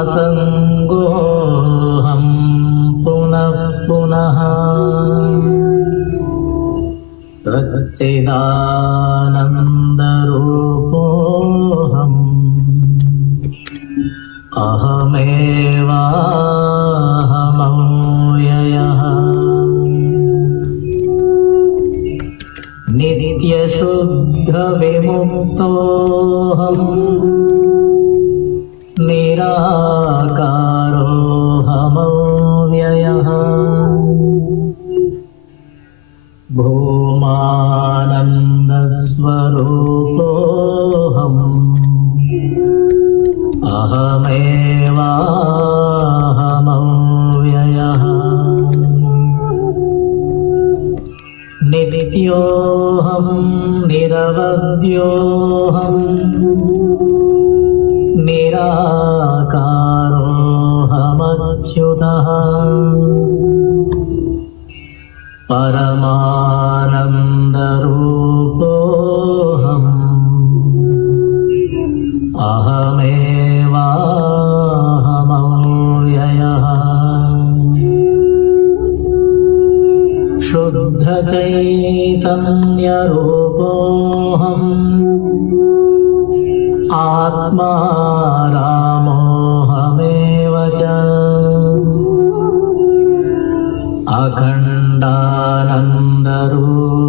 असङ्गोऽहं पुनः पुनः सच्चिदानन्दरूपोऽहम् अहमेवाहमव्ययः नित्यशुद्धविमुक्तोऽहम् निराकारोऽहमव्ययः भूमानन्दस्वरूपोऽहम् अहमेवाहमव्ययः नित्योऽहं निरवध्योऽहम् निराकारोऽहमच्युतः परमानन्दरूपोऽहम् अहमेवाहमव्ययः शुद्धचैतन्यरूपोऽहम् आत्मा रामोऽहमेव च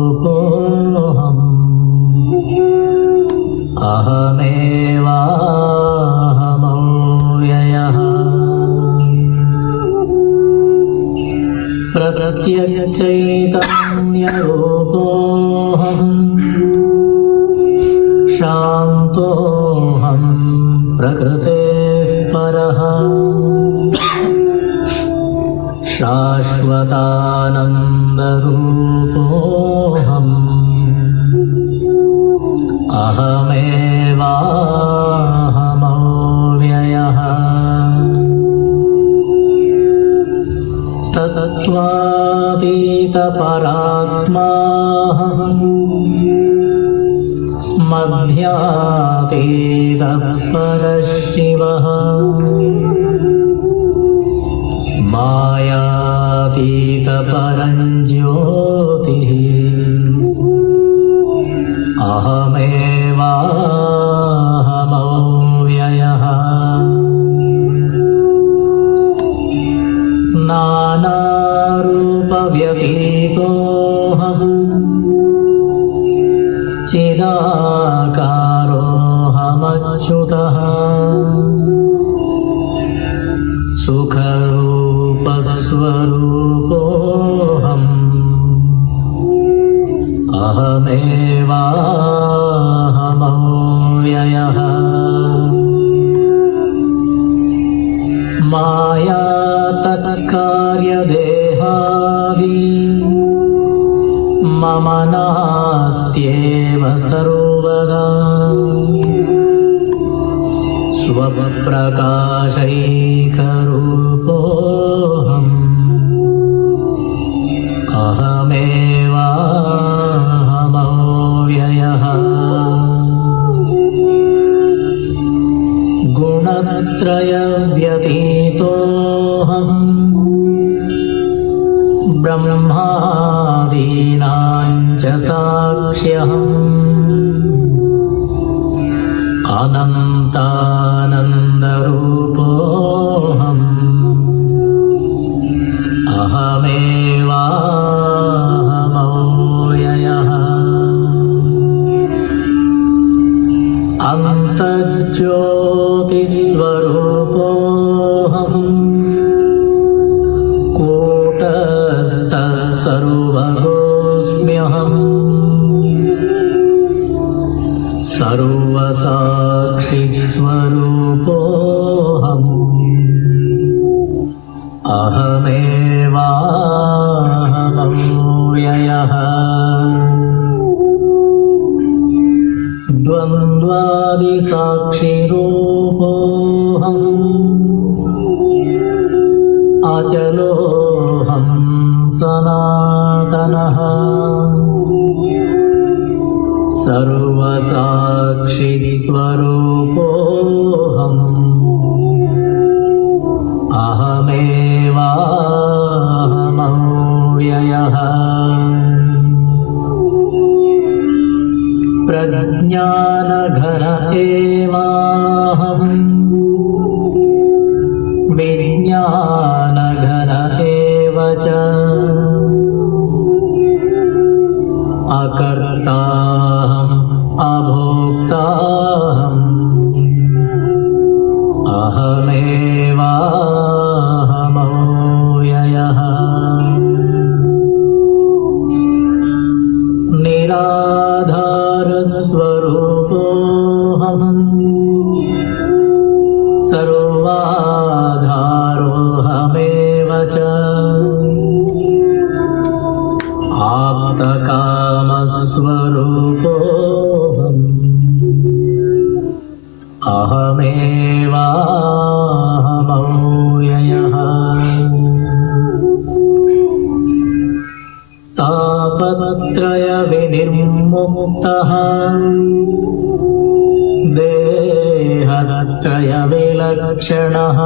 अखण्डानन्दरूपोऽहम् अहमेवाहमव्ययः प्रत्यक्षचैतन्यरूपोऽहम् शान्तोऽहं प्रकृतेः परः शाश्वतानन्दरूपोऽहम् अहमेवाहमव्ययः तत्त्वातीतपरात्माहम् मध्यातीतः परशिवः मायातीतपरञ्ज्योतिः अहमेवाहमव्ययः नानारूपव्यतीतोऽहम् चिदाकारोऽहमच्युतः सुखरूपस्वरूपोऽहम् अहमेवाहमव्ययः माया तत्कार्यदेहादि मम नास्त्येव सर्वदा स्वप्रकाशैकरूपोऽहम् अहमेवाहमव्ययः गुणत्रयव्यतीतोऽहम् ब्रह्मादीनां च साक्ष्यहम् अनन्तानन्दरूपोऽहम् अहमेवाहमव्ययः अन्तर्ज्योतिस्वरूपोऽहम् कूटस्थः सर्वगोऽस्म्यहम् सर्वसाक्षिस्वरूपोऽहम् अहमेवाहमव्ययः द्वन्द्वादिसाक्षिरूपोऽहम् अचलोऽहं सनातनः सर्वसाक्षिस्वरूपोऽहम् सर्वाधारोऽहमेव च आप्तकामस्वरूपोऽहम् अहमेवाहमव्ययः तापत्रयविनिर्मुक्तः देहत्रयविलक्षणः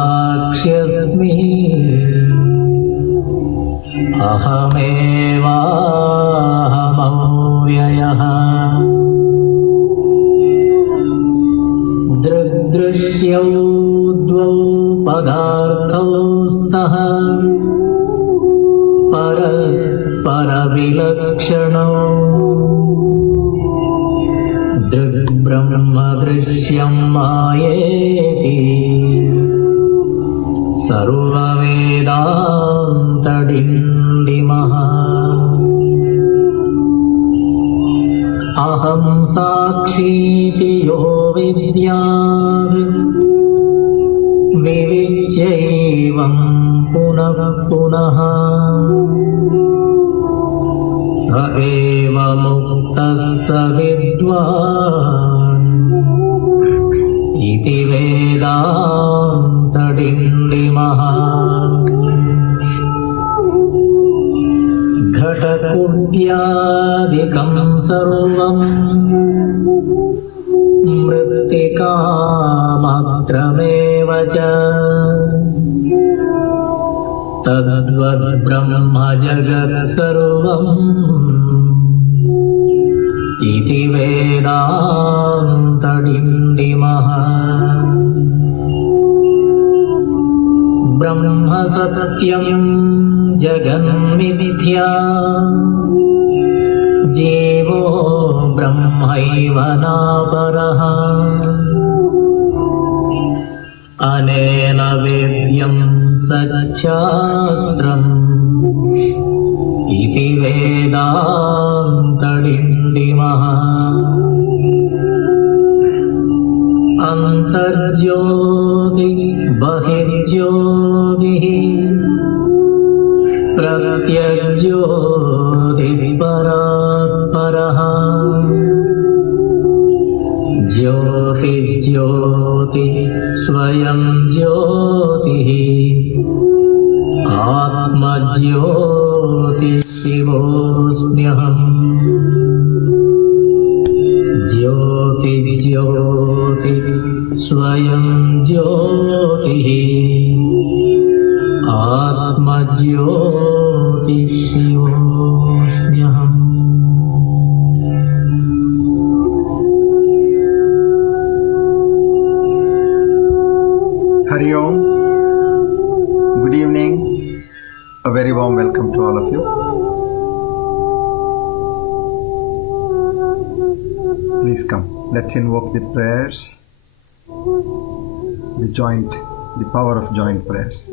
अवस्थात्रयसाक्ष्यस्मि अहमेवाहमव्ययः दृग्दृश्यौ द्वौ पदार्थौ स्तः परस्परविलक्षणौ दृग्ब्रह्मदृश्यं मायेति सर्ववेदान्तडिण्डिमः अहं साक्षीति यो विद्यात् विविच्यैवं पुनः पुनः स एव मुक्तः स विद्वान् इति वेदान्तडिण्डिमः घटकुड्यादिकं सर्वम् मृत्तिकामात्रमेव च तद्वद्ब्रह्म जगत् सर्वम् इति वेदान्तडिण्डिमः ब्रह्म सत्यं जगन्मिथ्या जीवो ब्रह्मैव नापरः अनेन वेद्यं सच्छास्त्रम् इति वेदान्तडिण्डिमः अन्तर्ज्योति बहिर्ज्योतिः प्रत्यग्ज्योतिः परात्परः ज्योतिज्योति स्वयं ज्योतिः आत्मज्योति शिवोऽस्म्यहम् ज्योतिज्योति स्वयं ज्योतिः आत्मज्योति शिवोऽस्म्यहम् Hari Om. Good evening. A very warm welcome to all of you. Please come. Let's invoke the prayers, the power of joint prayers.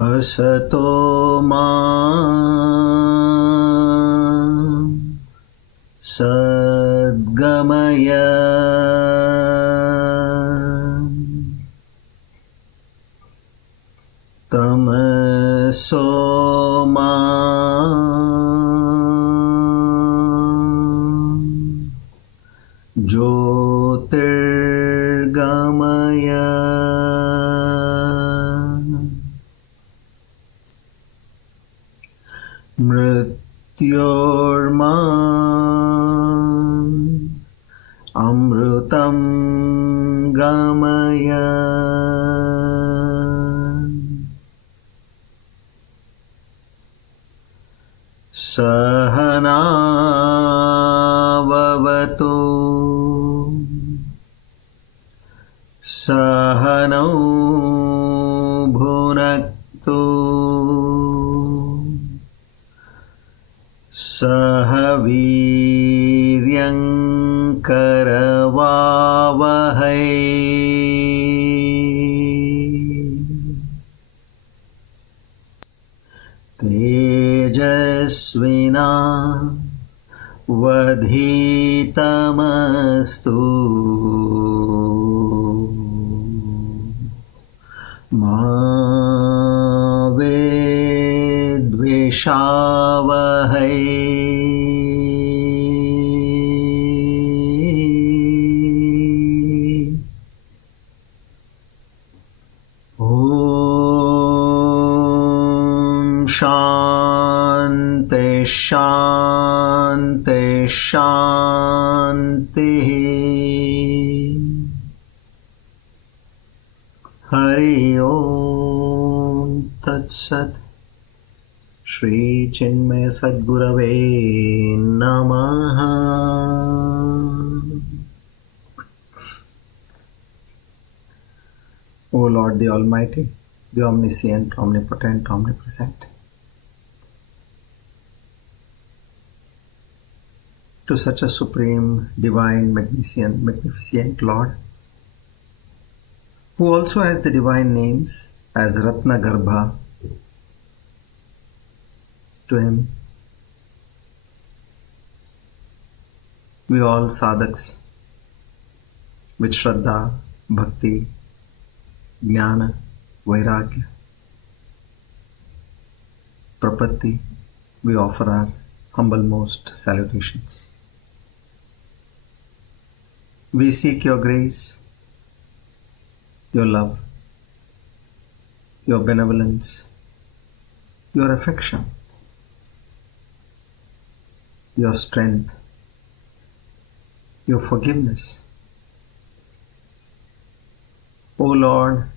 Asato ma sadgamaya tamaso ma jyotirgamaya mrityorma amrutam gamaya Sahana vavatu Sahanau bhunaktu Sahaviryam karavavahai Tejasvina vadhitamastu ma vedveshavahai Shanti Shanti Shanti Hari Om Tat Sat Shri Chinmaya Sadgurave Namaha. O Lord, the Almighty, the Omniscient, Omnipotent, Omnipresent, to such a supreme, divine, magnificent Lord, who also has the divine names as Ratna Garbha, to him we all sadhaks with Shraddha, Bhakti, Jnana, Vairagya, Prapatti, we offer our humble-most salutations. We seek your grace, your love, your benevolence, your affection, your strength, your forgiveness. O Lord,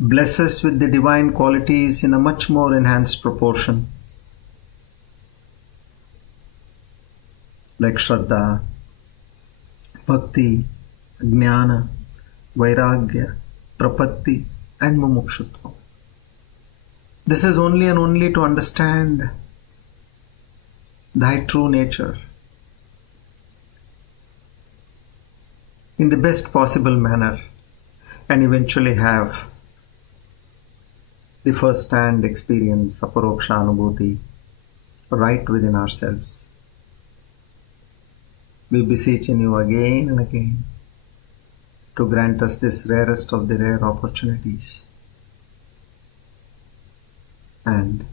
bless us with the divine qualities in a much more enhanced proportion, like Shraddha, Bhakti, Jnana, Vairagya, Prapatti and Mumukshutva. This is only and only to understand thy true nature in the best possible manner and eventually have the first-hand experience, Aparoksha Anubhuthi, right within ourselves. We beseech in you again and again to grant us this rarest of the rare opportunities and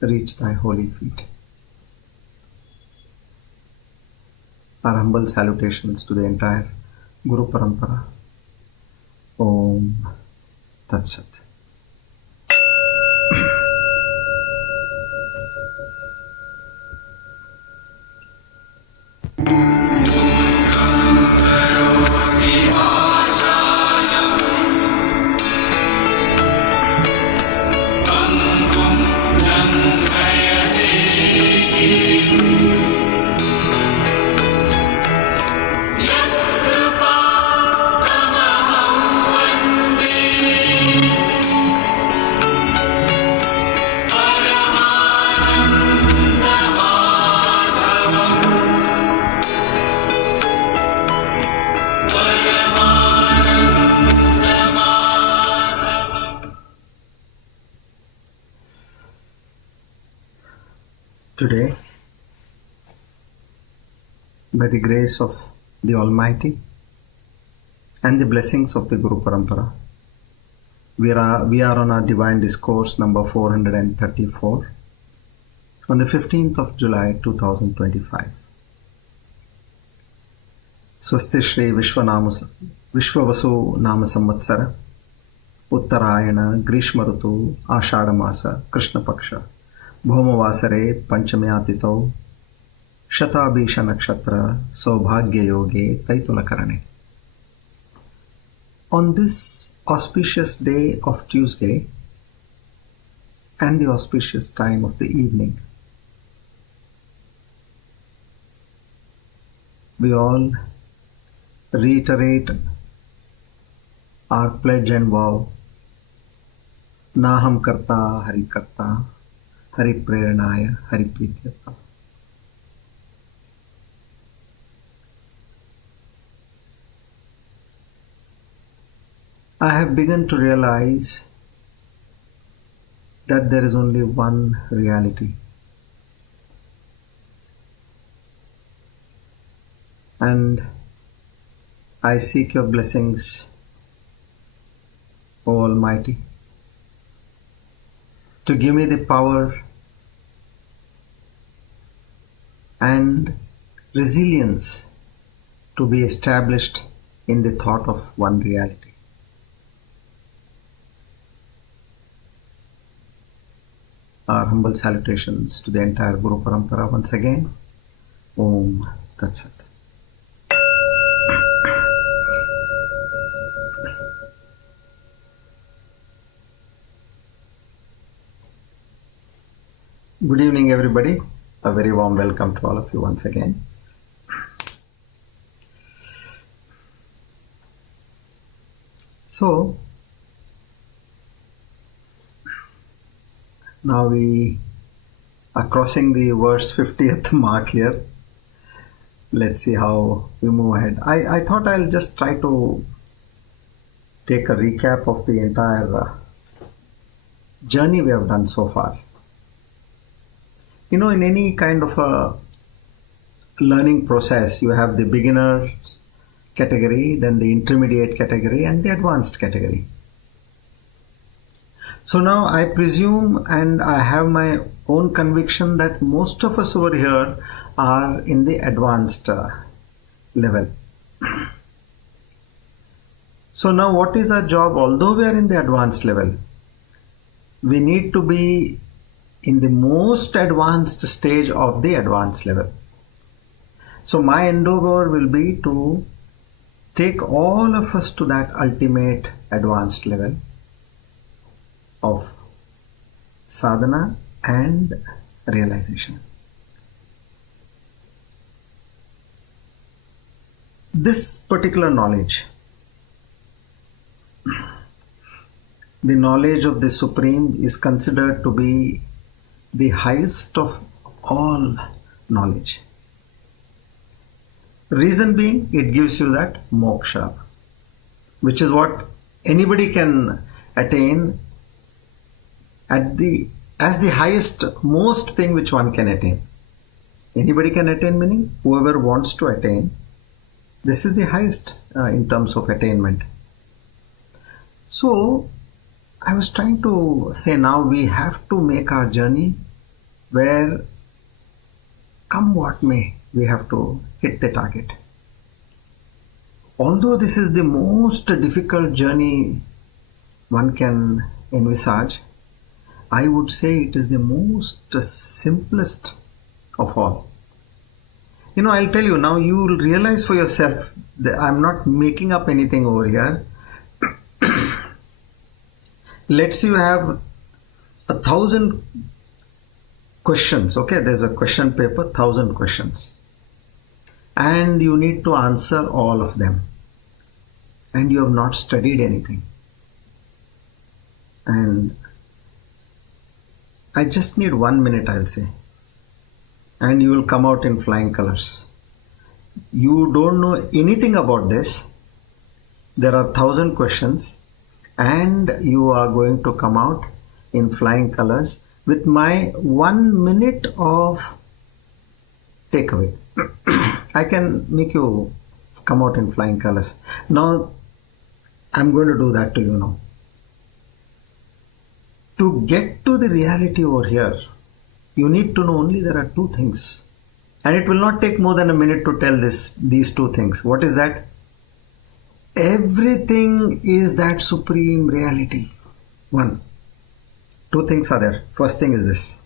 reach thy holy feet. Our humble salutations to the entire Guru Parampara. Om Tat Sat. Today, by the grace of the Almighty and the blessings of the Guru Parampara, we are on our Divine Discourse number 434 on the 15th of July 2025. Swasti Shri Vishwavasu Nama Samvatsara Uttarayana Grishma Rutu Ashadha Masa Krishna Paksha Bhomavasare Panchamayatito Shatabhisha Nakshatra Saubhagya Yoge Taitulakarane. On this auspicious day of Tuesday and the auspicious time of the evening, we all reiterate our pledge and vow. Naham karta hari karta hari preranaya hari prityarta. I have begun to realize that there is only one reality, and I seek your blessings, O Almighty, to give me the power and resilience to be established in the thought of one reality. Our humble salutations to the entire Guru Parampara once again. Om Tat Sat. Good evening, everybody. A very warm welcome to all of you once again. So, now we are crossing the verse 50th mark here. Let's see how we move ahead. I thought I'll just try to take a recap of the entire journey we have done so far. You know, in any kind of a learning process, you have the beginner category, then the intermediate category, and the advanced category. So now I presume, and I have my own conviction, that most of us over here are in the advanced level. So now what is our job? Although we are in the advanced level, we need to be in the most advanced stage of the advanced level. So my endeavor will be to take all of us to that ultimate advanced level of sadhana and realization. This particular knowledge, the knowledge of the Supreme, is considered to be the highest of all knowledge. Reason being, it gives you that moksha, which is what anybody can attain as the highest, most thing which one can attain. Anybody can attain, meaning whoever wants to attain. This is the highest in terms of attainment. So I was trying to say, now we have to make our journey where, come what may, we have to hit the target. Although this is the most difficult journey one can envisage, I would say it is the most simplest of all. You know, I'll tell you, now you will realize for yourself that I'm not making up anything over here. Let's say you have 1,000 questions. Okay, there's a question paper, 1,000 questions. And you need to answer all of them. And you have not studied anything. And I just need 1 minute, I'll say. And you will come out in flying colors. You don't know anything about this. There are 1,000 questions. And you are going to come out in flying colors with my 1 minute of take away. I can make you come out in flying colors. Now, I'm going to do that to you now. To get to the reality over here, you need to know only there are two things. And it will not take more than a minute to tell these two things. What is that? Everything is that supreme reality. One. Two things are there. First thing is this.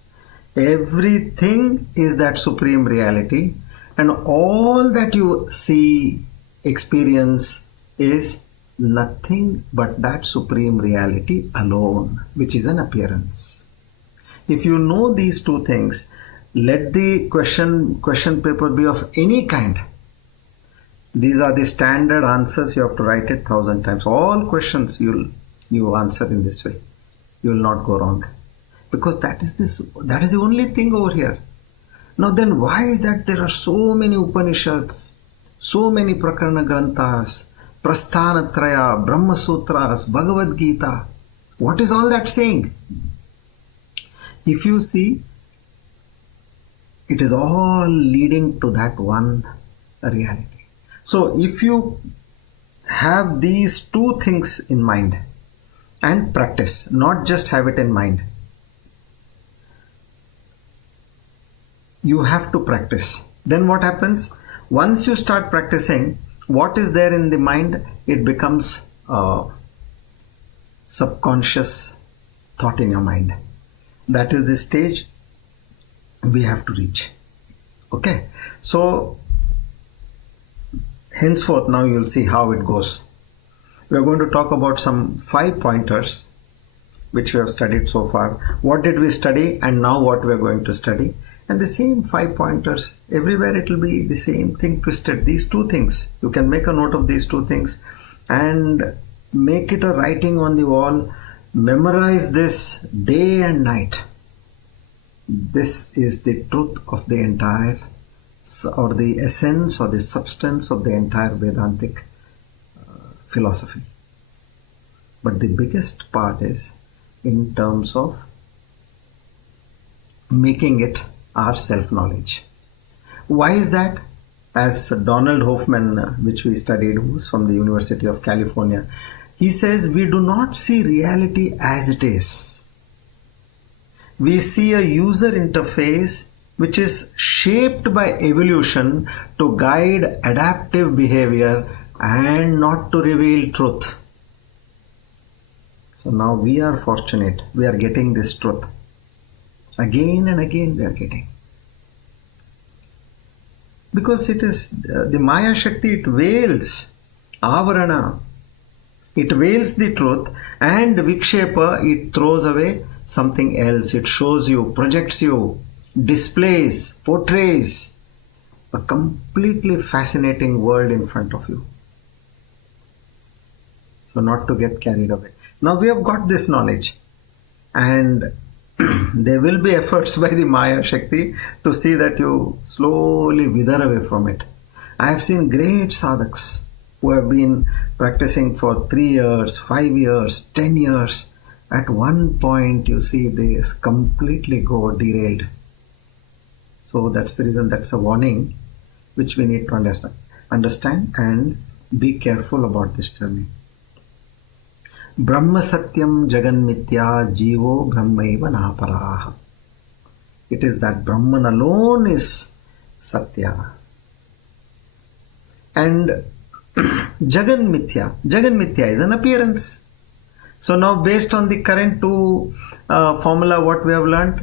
Everything is that supreme reality, and all that you see, experience is nothing but that supreme reality alone, which is an appearance. If you know these two things, let the question paper be of any kind. These are the standard answers. You have to write it 1,000 times. All questions you answer in this way. You will not go wrong. Because that is the only thing over here. Now then, why is that there are so many Upanishads, so many Prakarana Granthas, Prasthanatraya, Brahma Sutras, Bhagavad Gita? What is all that saying? If you see, it is all leading to that one reality. So if you have these two things in mind and practice, not just have it in mind, you have to practice. Then what happens? Once you start practicing, what is there in the mind, it becomes a subconscious thought in your mind. That is the stage we have to reach. Okay, so henceforth now you'll see how it goes. We are going to talk about some 5 pointers which we have studied so far. What did we study and now what we are going to study? And the same 5 pointers, everywhere it will be the same thing twisted. These two things, you can make a note of these two things and make it a writing on the wall. Memorize this day and night. This is the truth of the entire, or the essence or the substance of the entire Vedantic philosophy. But the biggest part is in terms of making it our self-knowledge. Why is that? As Donald Hoffman, which we studied, who was from the University of California, he says we do not see reality as it is. We see a user interface which is shaped by evolution to guide adaptive behavior and not to reveal truth. So now we are fortunate, we are getting this truth. Again and again we are getting. Because it is the Maya Shakti, it veils Avarana, it veils the truth, and Vikshepa, it throws away something else. It shows you, projects you, displays, portrays a completely fascinating world in front of you. So not to get carried away. Now we have got this knowledge, and there will be efforts by the Maya Shakti to see that you slowly wither away from it. I have seen great sadhaks who have been practicing for 3 years, 5 years, 10 years. At one point you see they completely go derailed. So that's the reason, that's a warning which we need to understand and be careful about this journey. Brahma Satyam Jagan Mithya Jivo Brahmaiva Naparaha. It is that Brahman alone is Satya. And Jagan Mithya is an appearance. So now based on the current two formula, what we have learned,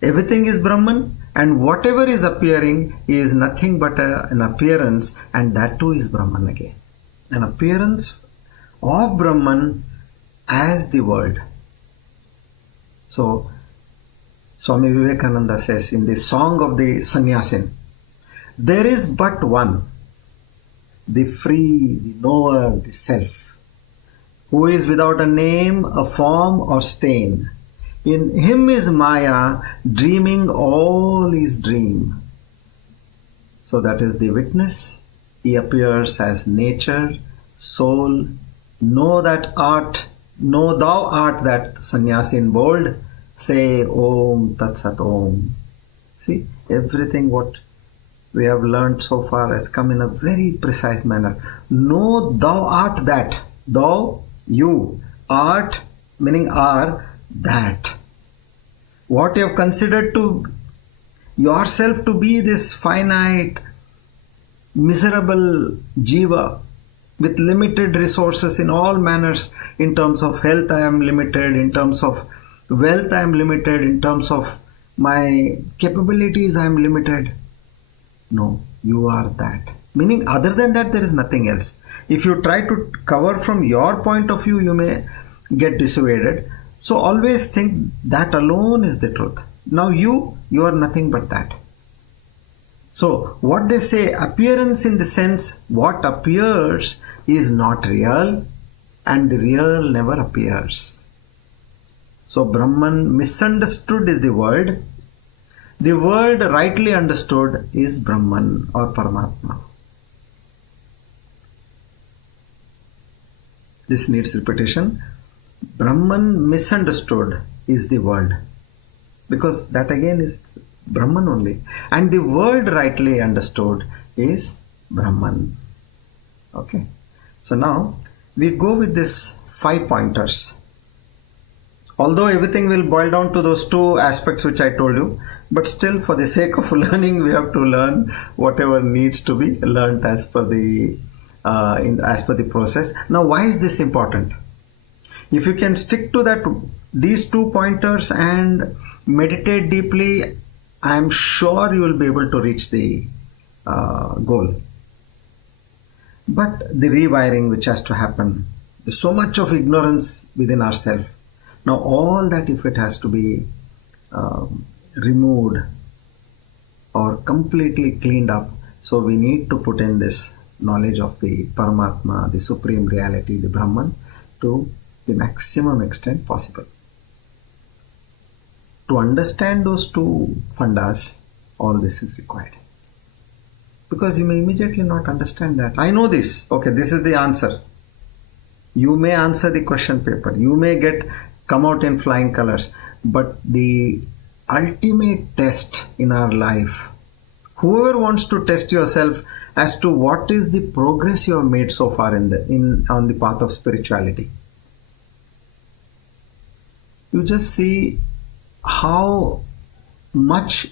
everything is Brahman and whatever is appearing is nothing but an appearance, and that too is Brahman again. An appearance of Brahman as the world. So Swami Vivekananda says in the Song of the Sannyasin, there is but one, the free, the knower, the self, who is without a name, a form or stain. In him is Maya, dreaming all is dream. So that is the witness. He appears as nature, soul. Know thou art that sannyasi in bold. Say Om Tat Sat Om. See, everything what we have learned so far has come in a very precise manner. Know thou art that. Thou, you, art, meaning are, that. What you have considered to yourself to be this finite, miserable jiva with limited resources in all manners. In terms of health, I am limited. In terms of wealth, I am limited. In terms of my capabilities, I am limited. No, you are that. Meaning, other than that, there is nothing else. If you try to cover from your point of view, you may get dissuaded. So always think that alone is the truth. Now you are nothing but that. So what they say, appearance in the sense what appears is not real and the real never appears. So Brahman misunderstood is the word. The word rightly understood is Brahman or Paramatma. This needs repetition. Brahman misunderstood is the word. Because that again is Brahman only. And the word rightly understood is Brahman. Okay. So now we go with this 5 pointers. Although everything will boil down to those 2 aspects which I told you, but still for the sake of learning, we have to learn whatever needs to be learned as per the process. Now, why is this important? If you can stick to these 2 pointers and meditate deeply, I am sure you will be able to reach the goal. But the rewiring which has to happen, there's so much of ignorance within ourselves. Now all that, if it has to be removed or completely cleaned up, so we need to put in this knowledge of the Paramatma, the Supreme Reality, the Brahman, to the maximum extent possible. To understand those 2 fundas, all this is required. Because you may immediately not understand that. I know this. Okay, this is the answer. You may answer the question paper. You may come out in flying colors. But the ultimate test in our life, whoever wants to test yourself as to what is the progress you have made so far on the path of spirituality, you just see how much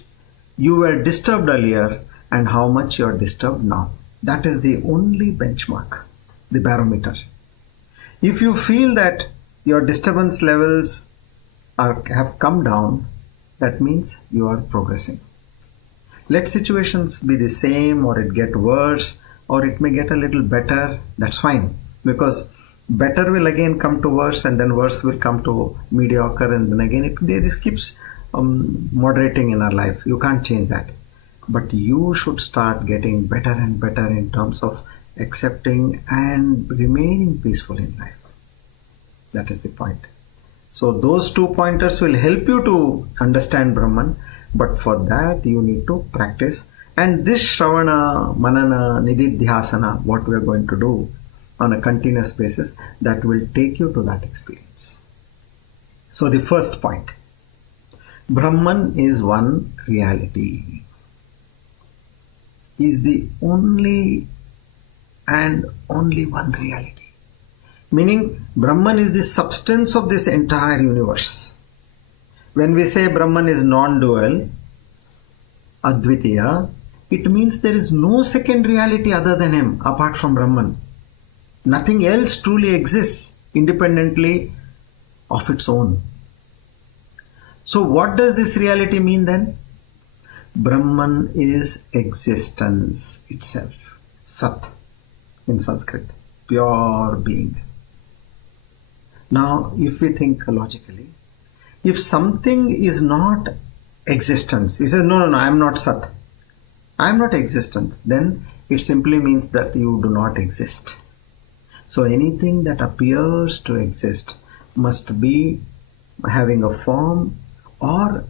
you were disturbed earlier and how much you are disturbed now. That is the only benchmark, the barometer. If you feel that your disturbance levels have come down, that means you are progressing. Let situations be the same, or it get worse, or it may get a little better. That's fine, because better will again come to worse, and then worse will come to mediocre, and then again this keeps moderating in our life. You can't change that. But you should start getting better and better in terms of accepting and remaining peaceful in life. That is the point. So those 2 pointers will help you to understand Brahman, but for that you need to practice. And this Shravana, Manana, Nididhyasana, what we are going to do on a continuous basis, that will take you to that experience. So the first point, Brahman is one reality. Is the only and only one reality. Meaning, Brahman is the substance of this entire universe. When we say Brahman is non-dual, Advitiya, it means there is no second reality other than him, apart from Brahman. Nothing else truly exists independently of its own. So what does this reality mean then? Brahman is existence itself. Sat in Sanskrit. Pure being. Now, if we think logically, if something is not existence, he says, no, I am not Sat. I am not existence. Then it simply means that you do not exist. So anything that appears to exist must be having a form, or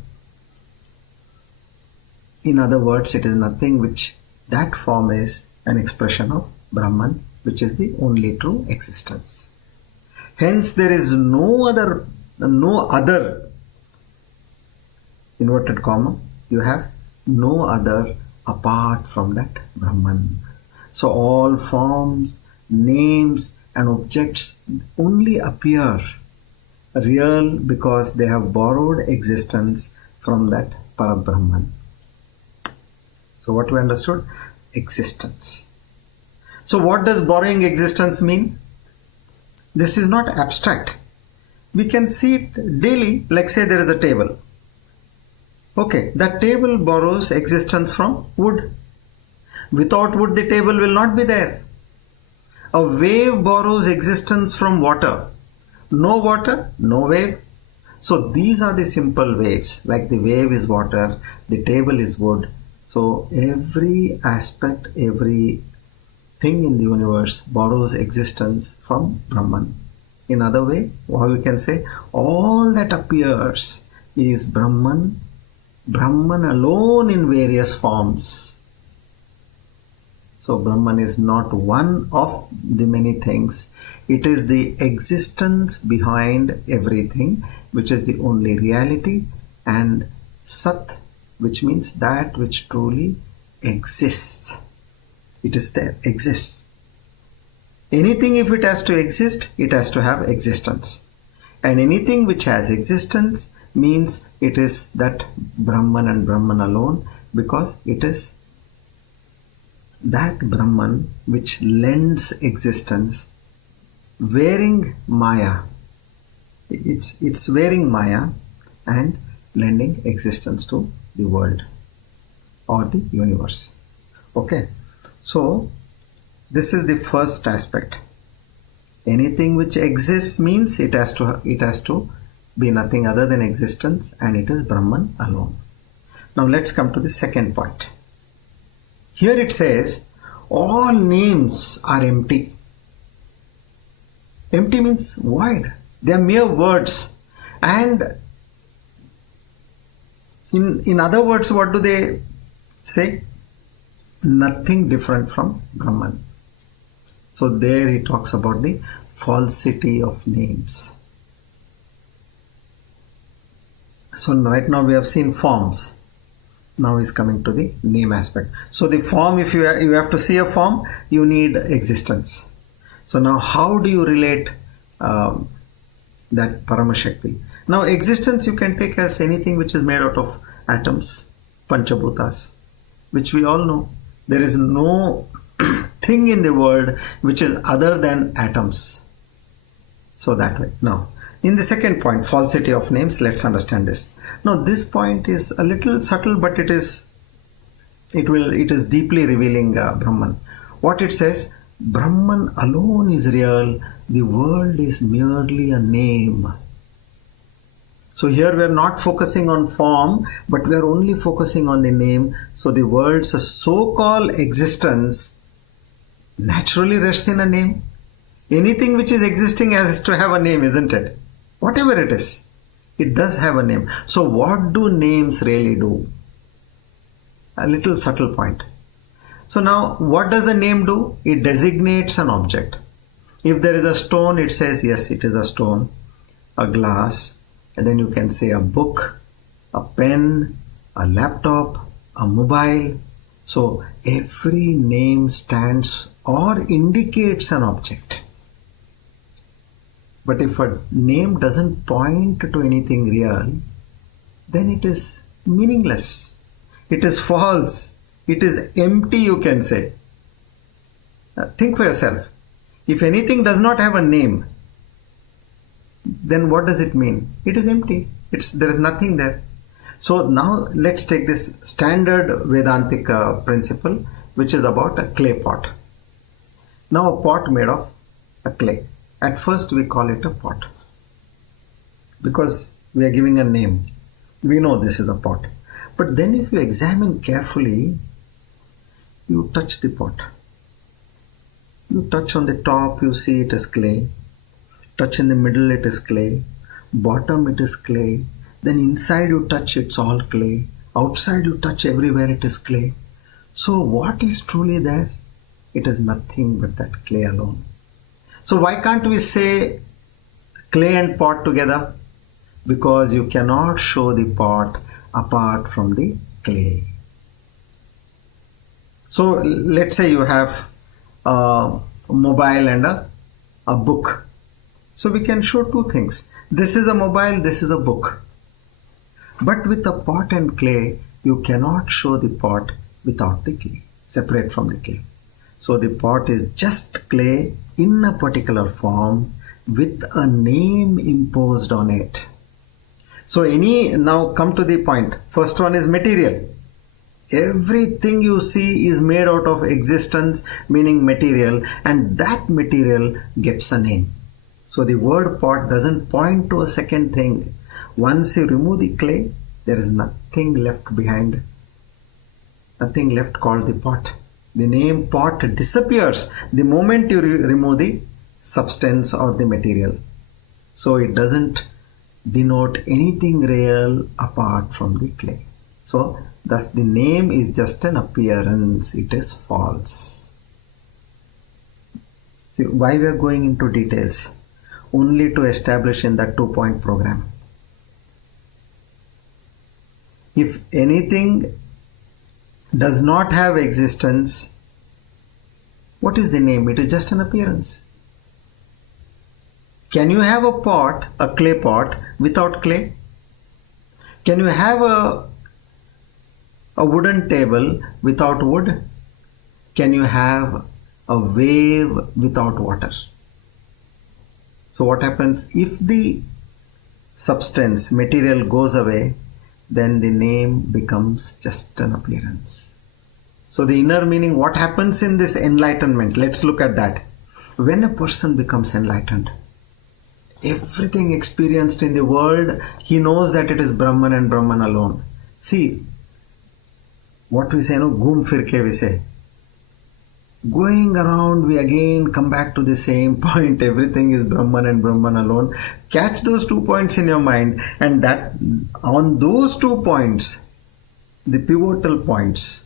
in other words, it is nothing which that form is an expression of Brahman, which is the only true existence. Hence, there is no other, inverted comma, you have no other apart from that Brahman. So all forms, names and objects only appear real because they have borrowed existence from that Parabrahman. So what we understood? Existence. So what does borrowing existence mean? This is not abstract. We can see it daily. Like say there is a table. Okay, that table borrows existence from wood. Without wood, the table will not be there. A wave borrows existence from water. No water, no wave. So these are the simple waves. Like the wave is water, the table is wood. So every aspect, every thing in the universe borrows existence from Brahman. In other way, how we can say, all that appears is Brahman, Brahman alone in various forms. So Brahman is not one of the many things. It is the existence behind everything, which is the only reality, and Sat, which means that which truly exists. It is there, exists. Anything, if it has to exist, it has to have existence. And anything which has existence means it is that Brahman and Brahman alone, because it is that Brahman which lends existence, wearing Maya. It's wearing Maya and lending existence to the world or the universe. Okay, so this is the first aspect. Anything which exists means it has to be nothing other than existence, and it is Brahman alone. Now let's come to the second point. Here it says all names are empty. Empty means void. They are mere words. And in other words, what do they say? Nothing different from Brahman. So there he talks about the falsity of names. So right now we have seen forms. Now he's coming to the name aspect. So the form, if you have to see a form, you need existence. So now how do you relate that Paramashakti? Now existence you can take as anything which is made out of atoms, Panchabhutas, which we all know. There is no thing in the world which is other than atoms. So that way. Now, in the second point, falsity of names, let's understand this. Now, this point is a little subtle, but it is deeply revealing Brahman. What it says, Brahman alone is real. The world is merely a name. So here we are not focusing on form, but we are only focusing on the name. So the world's so-called existence naturally rests in a name. Anything which is existing has to have a name, isn't it? Whatever it is, it does have a name. So what do names really do? A little subtle point. So now what does a name do? It designates an object. If there is a stone, it says, yes, it is a stone. A glass, and then you can say a book, a pen, a laptop, a mobile. So every name stands or indicates an object. But if a name doesn't point to anything real, then it is meaningless. It is false. It is empty, you can say. Think for yourself. If anything does not have a name, then what does it mean? It is empty. There is nothing there. So now let's take this standard Vedantic principle, which is about a clay pot. Now a pot made of a clay. At first we call it a pot because we are giving a name. We know this is a pot. But then if you examine carefully, you touch the pot. You touch on the top, you see it is clay. Touch in the middle, it is clay. Bottom, it is clay. Then inside you touch, it's all clay. Outside you touch, everywhere it is clay. So what is truly there? It is nothing but that clay alone. So why can't we say clay and pot together? Because you cannot show the pot apart from the clay. So let's say you have a mobile and a book. So we can show two things. This is a mobile, this is a book. But with a pot and clay, you cannot show the pot without the clay, separate from the clay. So the pot is just clay in a particular form with a name imposed on it. So now come to the point. First one is material. Everything you see is made out of existence, meaning material, and that material gets a name. So the word pot doesn't point to a second thing. Once you remove the clay, there is nothing left behind, nothing left called the pot. The name pot disappears the moment you remove the substance or the material. So it doesn't denote anything real apart from the clay. So thus the name is just an appearance, it is false. See, why we are going into details? Only to establish in that 2-point program. If anything does not have existence, what is the name? It is just an appearance. Can you have a pot, a clay pot, without clay? Can you have a wooden table without wood? Can you have a wave without water? So what happens if the substance, material goes away, then the name becomes just an appearance. So the inner meaning, what happens in this enlightenment? Let's look at that. When a person becomes enlightened, everything experienced in the world, he knows that it is Brahman and Brahman alone. See, what we say, Goom firke we say. Going around, we again come back to the same point. Everything is Brahman and Brahman alone. Catch those 2 points in your mind, and that on those 2 points, the pivotal points.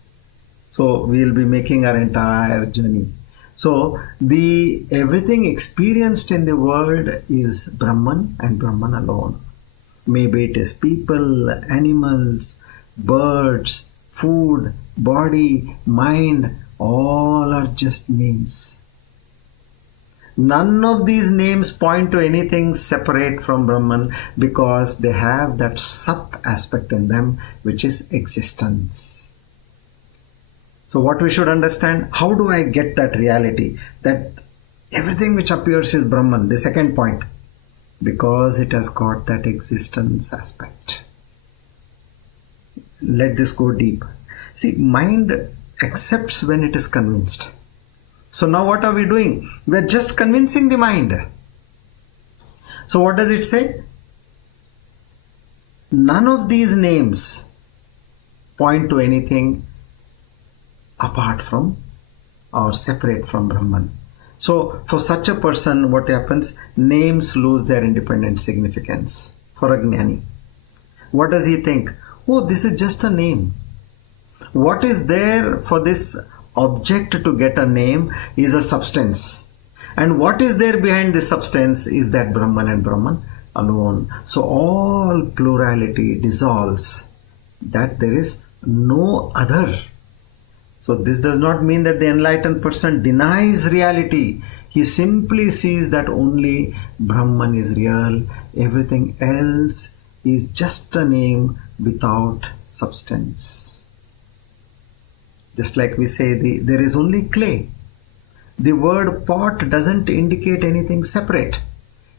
So we will be making our entire journey. So everything experienced in the world is Brahman and Brahman alone. Maybe it is people, animals, birds, food, body, mind, all are just names. None of these names point to anything separate from Brahman because they have that Sat aspect in them, which is existence. So what we should understand, how do I get that reality? That everything which appears is Brahman, the second point. Because it has got that existence aspect. Let this go deep. See, mind accepts when it is convinced. So now what are we doing? We are just convincing the mind. So what does it say? None of these names point to anything apart from or separate from Brahman. So for such a person, what happens? Names lose their independent significance. For a jnani, what does he think? Oh, this is just a name. What is there for this object to get a name is a substance. And what is there behind this substance is that Brahman and Brahman alone. So all plurality dissolves. That there is no other. So this does not mean that the enlightened person denies reality. He simply sees that only Brahman is real. Everything else is just a name without substance. Just like we say, there is only clay. The word pot doesn't indicate anything separate.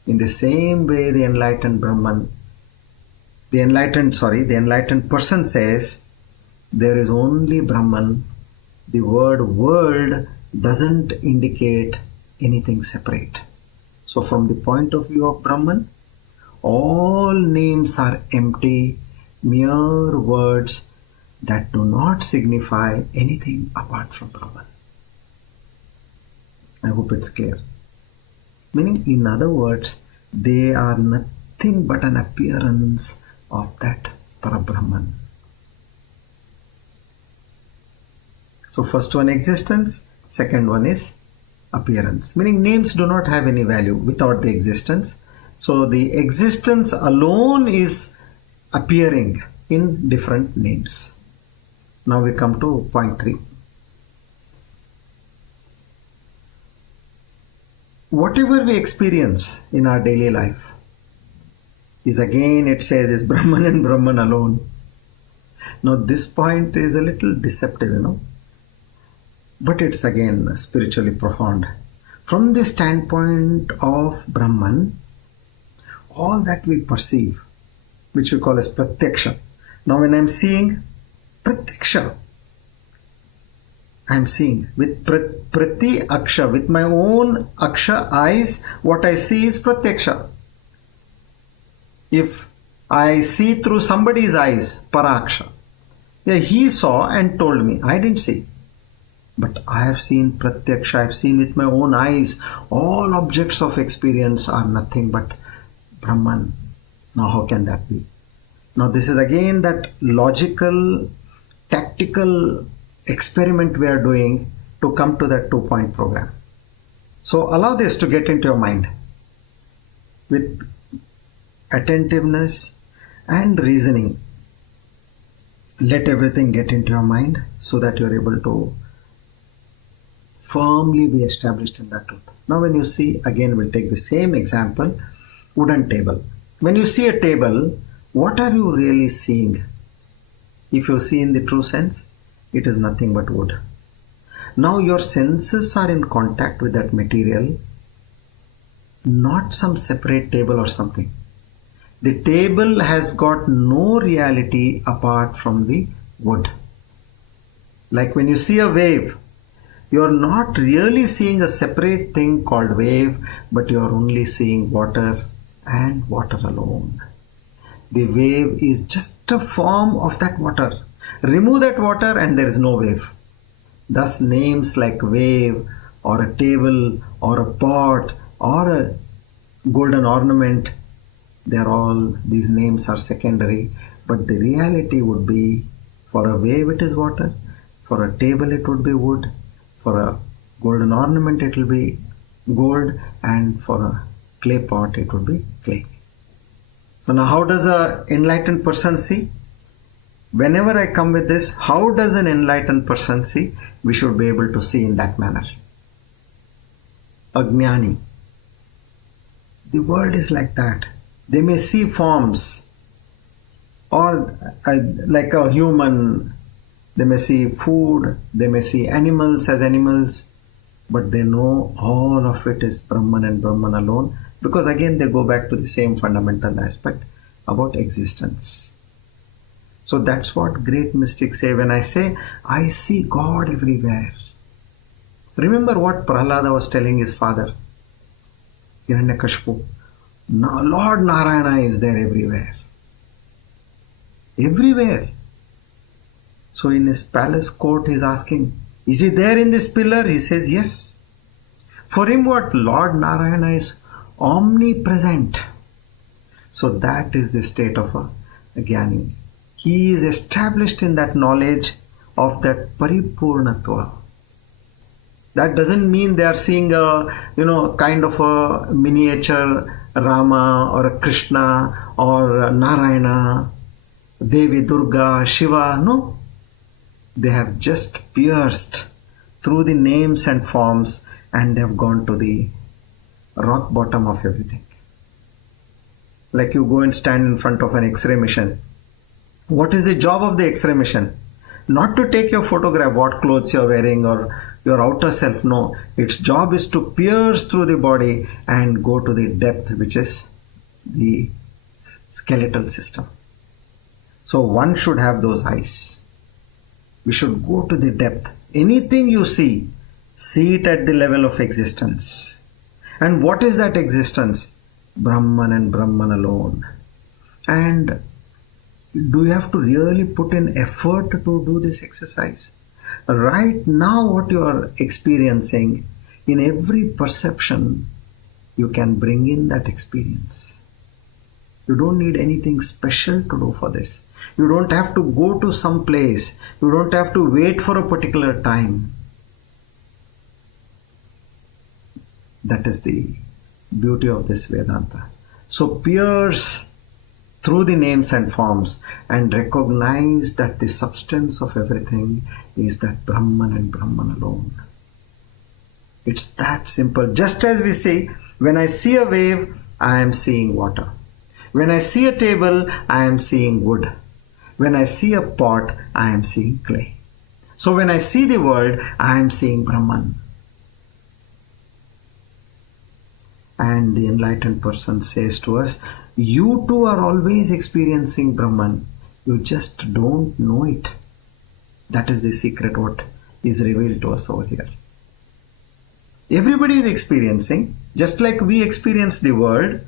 In the same way, the enlightened person says, there is only Brahman. The word world doesn't indicate anything separate. So from the point of view of Brahman, all names are empty, mere words that do not signify anything apart from Brahman. I hope it's clear. Meaning, in other words, they are nothing but an appearance of that Parabrahman. So first one existence, second one is appearance. Meaning names do not have any value without the existence. So the existence alone is appearing in different names. Now we come to point 3. whatever we experience in our daily life is, again, it says, is Brahman and Brahman alone. Now, this point is a little deceptive, but it's again spiritually profound. From the standpoint of Brahman, all that we perceive, which we call as pratyaksha. Now, when I'm seeing pratyaksha, I'm seeing with prati aksha, with my own aksha eyes, what I see is pratyaksha. If I see through somebody's eyes, paraksha. Yeah, he saw and told me. I didn't see. But I have seen pratyaksha, I have seen with my own eyes. All objects of experience are nothing but Brahman. Now how can that be? Now this is again that logical, tactical experiment we are doing to come to that 2-point program. So allow this to get into your mind with attentiveness and reasoning. Let everything get into your mind so that you are able to firmly be established in that truth. Now when you see, again we'll take the same example, wooden table. When you see a table, what are you really seeing? If you see in the true sense, it is nothing but wood. Now your senses are in contact with that material, not some separate table or something. The table has got no reality apart from the wood. Like when you see a wave, you are not really seeing a separate thing called wave, but you are only seeing water and water alone. The wave is just a form of that water. Remove that water and there is no wave. Thus names like wave or a table or a pot or a golden ornament, these names are secondary, but the reality would be, for a wave it is water, for a table it would be wood, for a golden ornament it will be gold, and for a clay pot it would be clay. So now how does an enlightened person see? Whenever I come with this, how does an enlightened person see? We should be able to see in that manner. Ajnani. The world is like that. They may see forms, or like a human, they may see food, they may see animals as animals, but they know all of it is Brahman and Brahman alone, because again they go back to the same fundamental aspect about existence. So that's what great mystics say. When I say, I see God everywhere. Remember what Prahlada was telling his father, Hiranyakashipu. Now, Lord Narayana is there everywhere. Everywhere. So in his palace court he is asking, is he there in this pillar? He says, yes. For him what? Lord Narayana is omnipresent. So that is the state of a Jnani. He is established in that knowledge of that Paripurnatva. That doesn't mean they are seeing a, kind of a miniature Rama or a Krishna or Narayana, Devi, Durga, Shiva. No. They have just pierced through the names and forms and they have gone to the rock bottom of everything. Like you go and stand in front of an X-ray machine. What is the job of the X-ray machine? Not to take your photograph, what clothes you are wearing or your outer self. No, its job is to pierce through the body and go to the depth, which is the skeletal system. So one should have those eyes. We should go to the depth. Anything you see it at the level of existence. And what is that existence? Brahman and Brahman alone. And do you have to really put in effort to do this exercise? Right now what you are experiencing, in every perception, you can bring in that experience. You don't need anything special to do for this. You don't have to go to some place. You don't have to wait for a particular time. That is the beauty of this Vedanta. So pierce through the names and forms and recognize that the substance of everything is that Brahman and Brahman alone. It's that simple. Just as we say, when I see a wave, I am seeing water. When I see a table, I am seeing wood. When I see a pot, I am seeing clay. So when I see the world, I am seeing Brahman. And the enlightened person says to us, you too are always experiencing Brahman. You just don't know it. That is the secret what is revealed to us over here. Everybody is experiencing, just like we experience the world.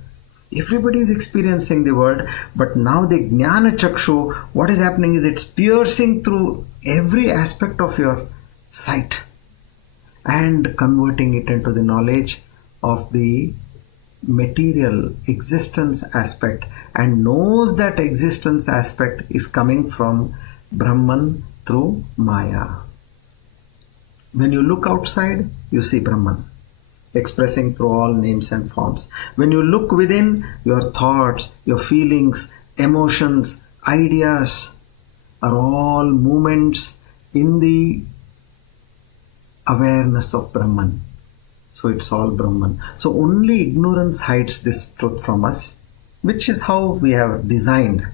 Everybody is experiencing the world, but now the Jnana Chakshu, what is happening is it's piercing through every aspect of your sight and converting it into the knowledge of the material existence aspect, and knows that existence aspect is coming from Brahman through Maya. When you look outside, you see Brahman expressing through all names and forms. When you look within, your thoughts, your feelings, emotions, ideas are all movements in the awareness of Brahman. So it's all Brahman. So only ignorance hides this truth from us, which is how we have designed.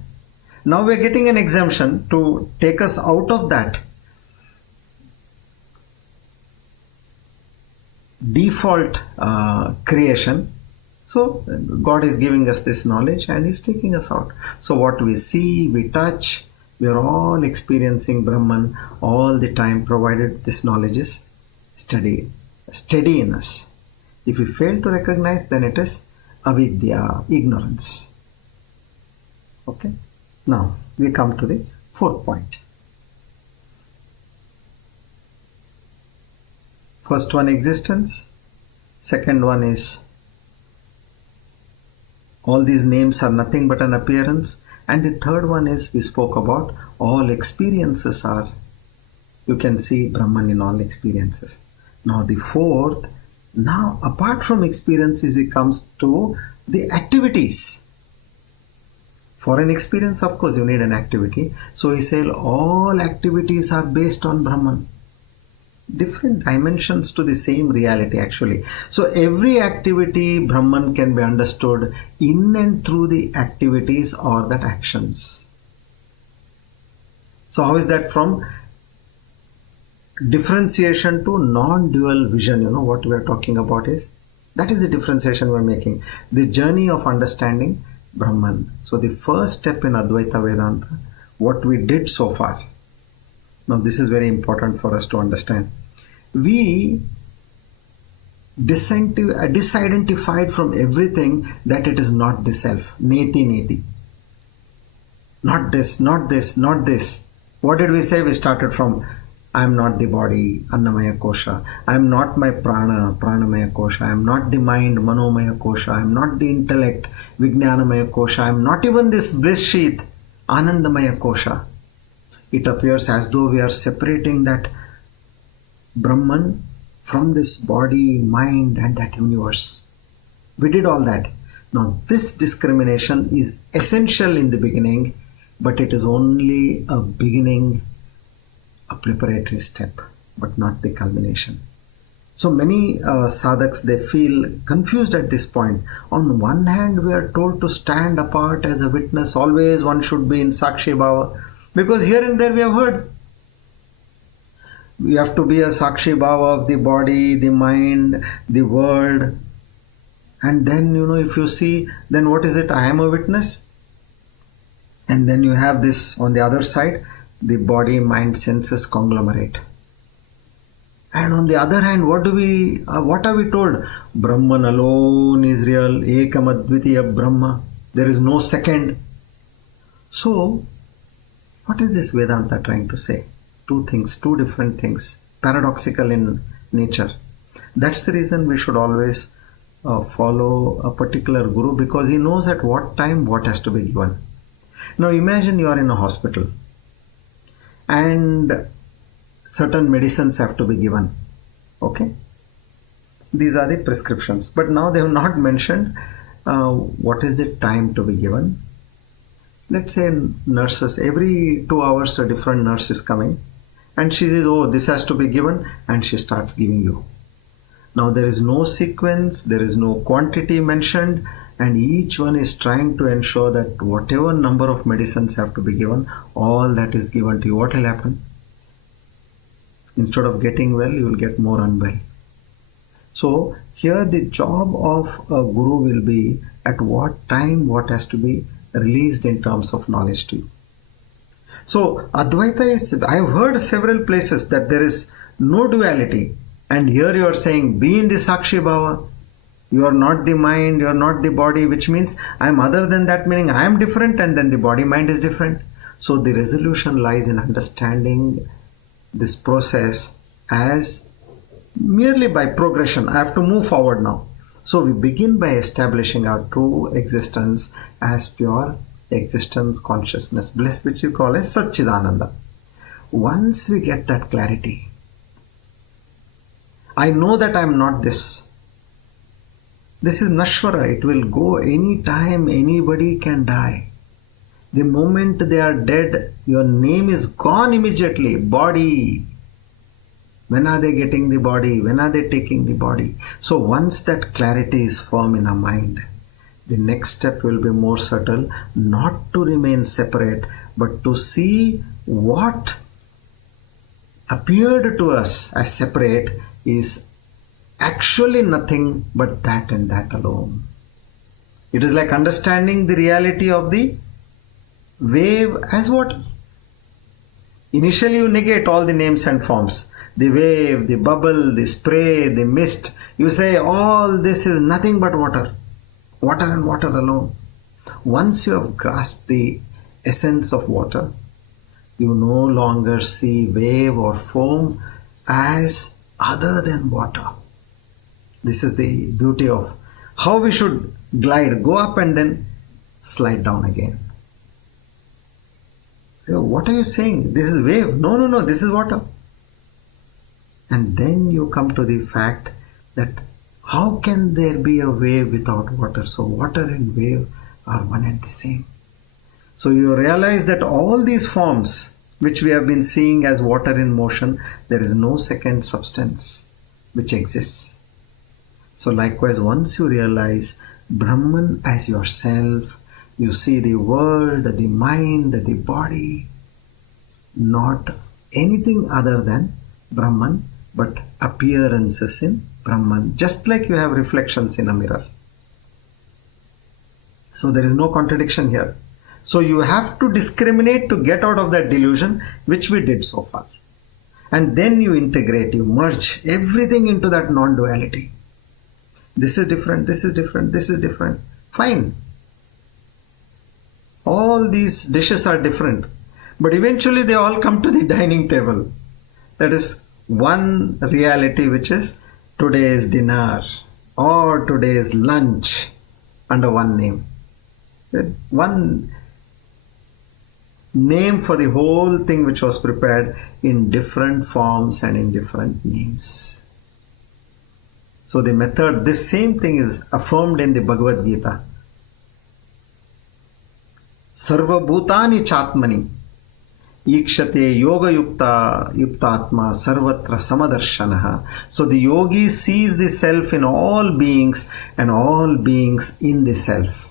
Now we are getting an exemption to take us out of that default creation. So God is giving us this knowledge and He's taking us out. So what we see, we touch, we are all experiencing Brahman all the time, provided this knowledge is steady in us. If we fail to recognize, then it is avidya, ignorance. Okay. Now we come to the fourth point. First one, existence. Second one is all these names are nothing but an appearance. And the third one is, we spoke about, all experiences are, you can see Brahman in all experiences. Now the fourth, now apart from experiences, it comes to the activities. For an experience, of course, you need an activity. So he said all activities are based on Brahman. Different dimensions to the same reality actually. So every activity, Brahman can be understood in and through the activities or that actions. So how is that from differentiation to non-dual vision? You know what we are talking about is, that is the differentiation we are making. The journey of understanding Brahman. So the first step in Advaita Vedanta, what we did so far. Now this is very important for us to understand. We disidentified from everything that it is not the self. Neti, neti. Not this, not this, not this. What did we say? We started from, I am not the body, Annamaya Kosha. I am not my prana, Pranamaya Kosha. I am not the mind, Manomaya Kosha. I am not the intellect, Vijnanamaya Kosha. I am not even this bliss sheath, Anandamaya Kosha. It appears as though we are separating that Brahman from this body, mind and that universe. We did all that. Now this discrimination is essential in the beginning, but it is only a beginning, a preparatory step, but not the culmination. So many sadhaks, they feel confused at this point. On one hand, we are told to stand apart as a witness. Always one should be in Sakshi Bhava. Because here and there we have heard, we have to be a Sakshi Bhava of the body, the mind, the world. And then, if you see, then what is it? I am a witness. And then you have this on the other side, the body, mind, senses conglomerate. And on the other hand, what are we told? Brahman alone is real, Ekam Advitiya Brahma. There is no second. So, what is this Vedanta trying to say? Two things, two different things, paradoxical in nature. That's the reason we should always follow a particular guru, because he knows at what time what has to be given. Now imagine you are in a hospital and certain medicines have to be given. Okay? These are the prescriptions. But now they have not mentioned what is the time to be given. Let's say nurses, every 2 hours a different nurse is coming and she says, oh, this has to be given, and she starts giving you. Now there is no sequence, there is no quantity mentioned, and each one is trying to ensure that whatever number of medicines have to be given, all that is given to you. What will happen? Instead of getting well, you will get more unwell. So here the job of a guru will be at what time what has to be released in terms of knowledge to you. So Advaita is, I have heard several places that there is no duality, and here you are saying be in the Sakshi Bhava. You are not the mind, you are not the body, which means I am other than that, meaning I am different and then the body mind is different. So the resolution lies in understanding this process as merely by progression. I have to move forward now. So we begin by establishing our true existence as pure existence, consciousness, bliss, which you call as Satchidananda. Once we get that clarity, I know that I am not this. This is Nashvara. It will go any time. Anybody can die. The moment they are dead, your name is gone immediately. Body. When are they getting the body? When are they taking the body? So once that clarity is firm in our mind, the next step will be more subtle, not to remain separate, but to see what appeared to us as separate is actually nothing but that and that alone. It is like understanding the reality of the wave as water. Initially you negate all the names and forms. The wave, the bubble, the spray, the mist. You say all this is nothing but water. Water and water alone. Once you have grasped the essence of water, you no longer see wave or foam as other than water. This is the beauty of how we should glide, go up and then slide down again. What are you saying? This is wave. No, this is water. And then you come to the fact that how can there be a wave without water? So water and wave are one and the same. So you realize that all these forms which we have been seeing as water in motion, there is no second substance which exists. So likewise, once you realize Brahman as yourself, you see the world, the mind, the body, not anything other than Brahman, but appearances in Brahman, just like you have reflections in a mirror. So there is no contradiction here. So you have to discriminate to get out of that delusion, which we did so far. And then you integrate, you merge everything into that non-duality. This is different, this is different, this is different. Fine. All these dishes are different. But eventually they all come to the dining table. That is one reality, which is today's dinner or today's lunch under one name. One name for the whole thing which was prepared in different forms and in different names. So the method, this same thing is affirmed in the Bhagavad Gita. Sarva bhutani chatmani ikshate yoga yuktatma sarvatra samadarshanaha. So the yogi sees the self in all beings and all beings in the self.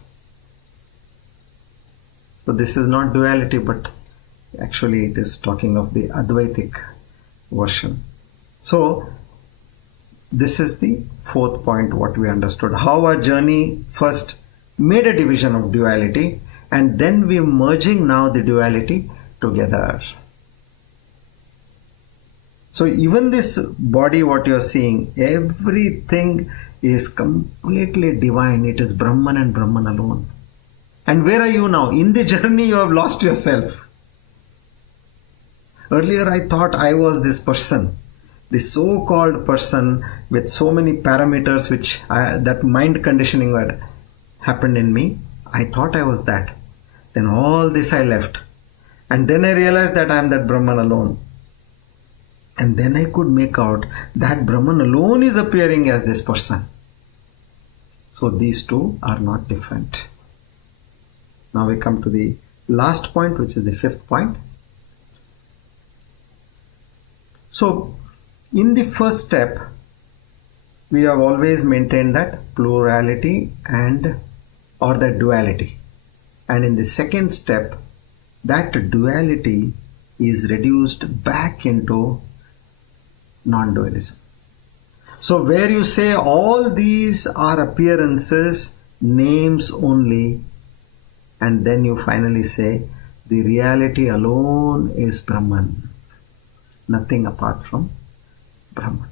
So this is not duality, but actually it is talking of the Advaitic version. So this is the fourth point, what we understood. How our journey first made a division of duality, and then we are merging now the duality together. So even this body, what you are seeing, everything is completely divine. It is Brahman and Brahman alone. And where are you now? In the journey you have lost yourself. Earlier I thought I was this person, the so-called person with so many parameters which that mind conditioning had happened in me. I thought I was that. Then all this I left. And then I realized that I am that Brahman alone. And then I could make out that Brahman alone is appearing as this person. So these two are not different. Now we come to the last point, which is the fifth point. So in the first step, we have always maintained that plurality and or that duality. And in the second step, that duality is reduced back into non-dualism. So where you say all these are appearances, names only, and then you finally say the reality alone is Brahman, nothing apart from Brahman.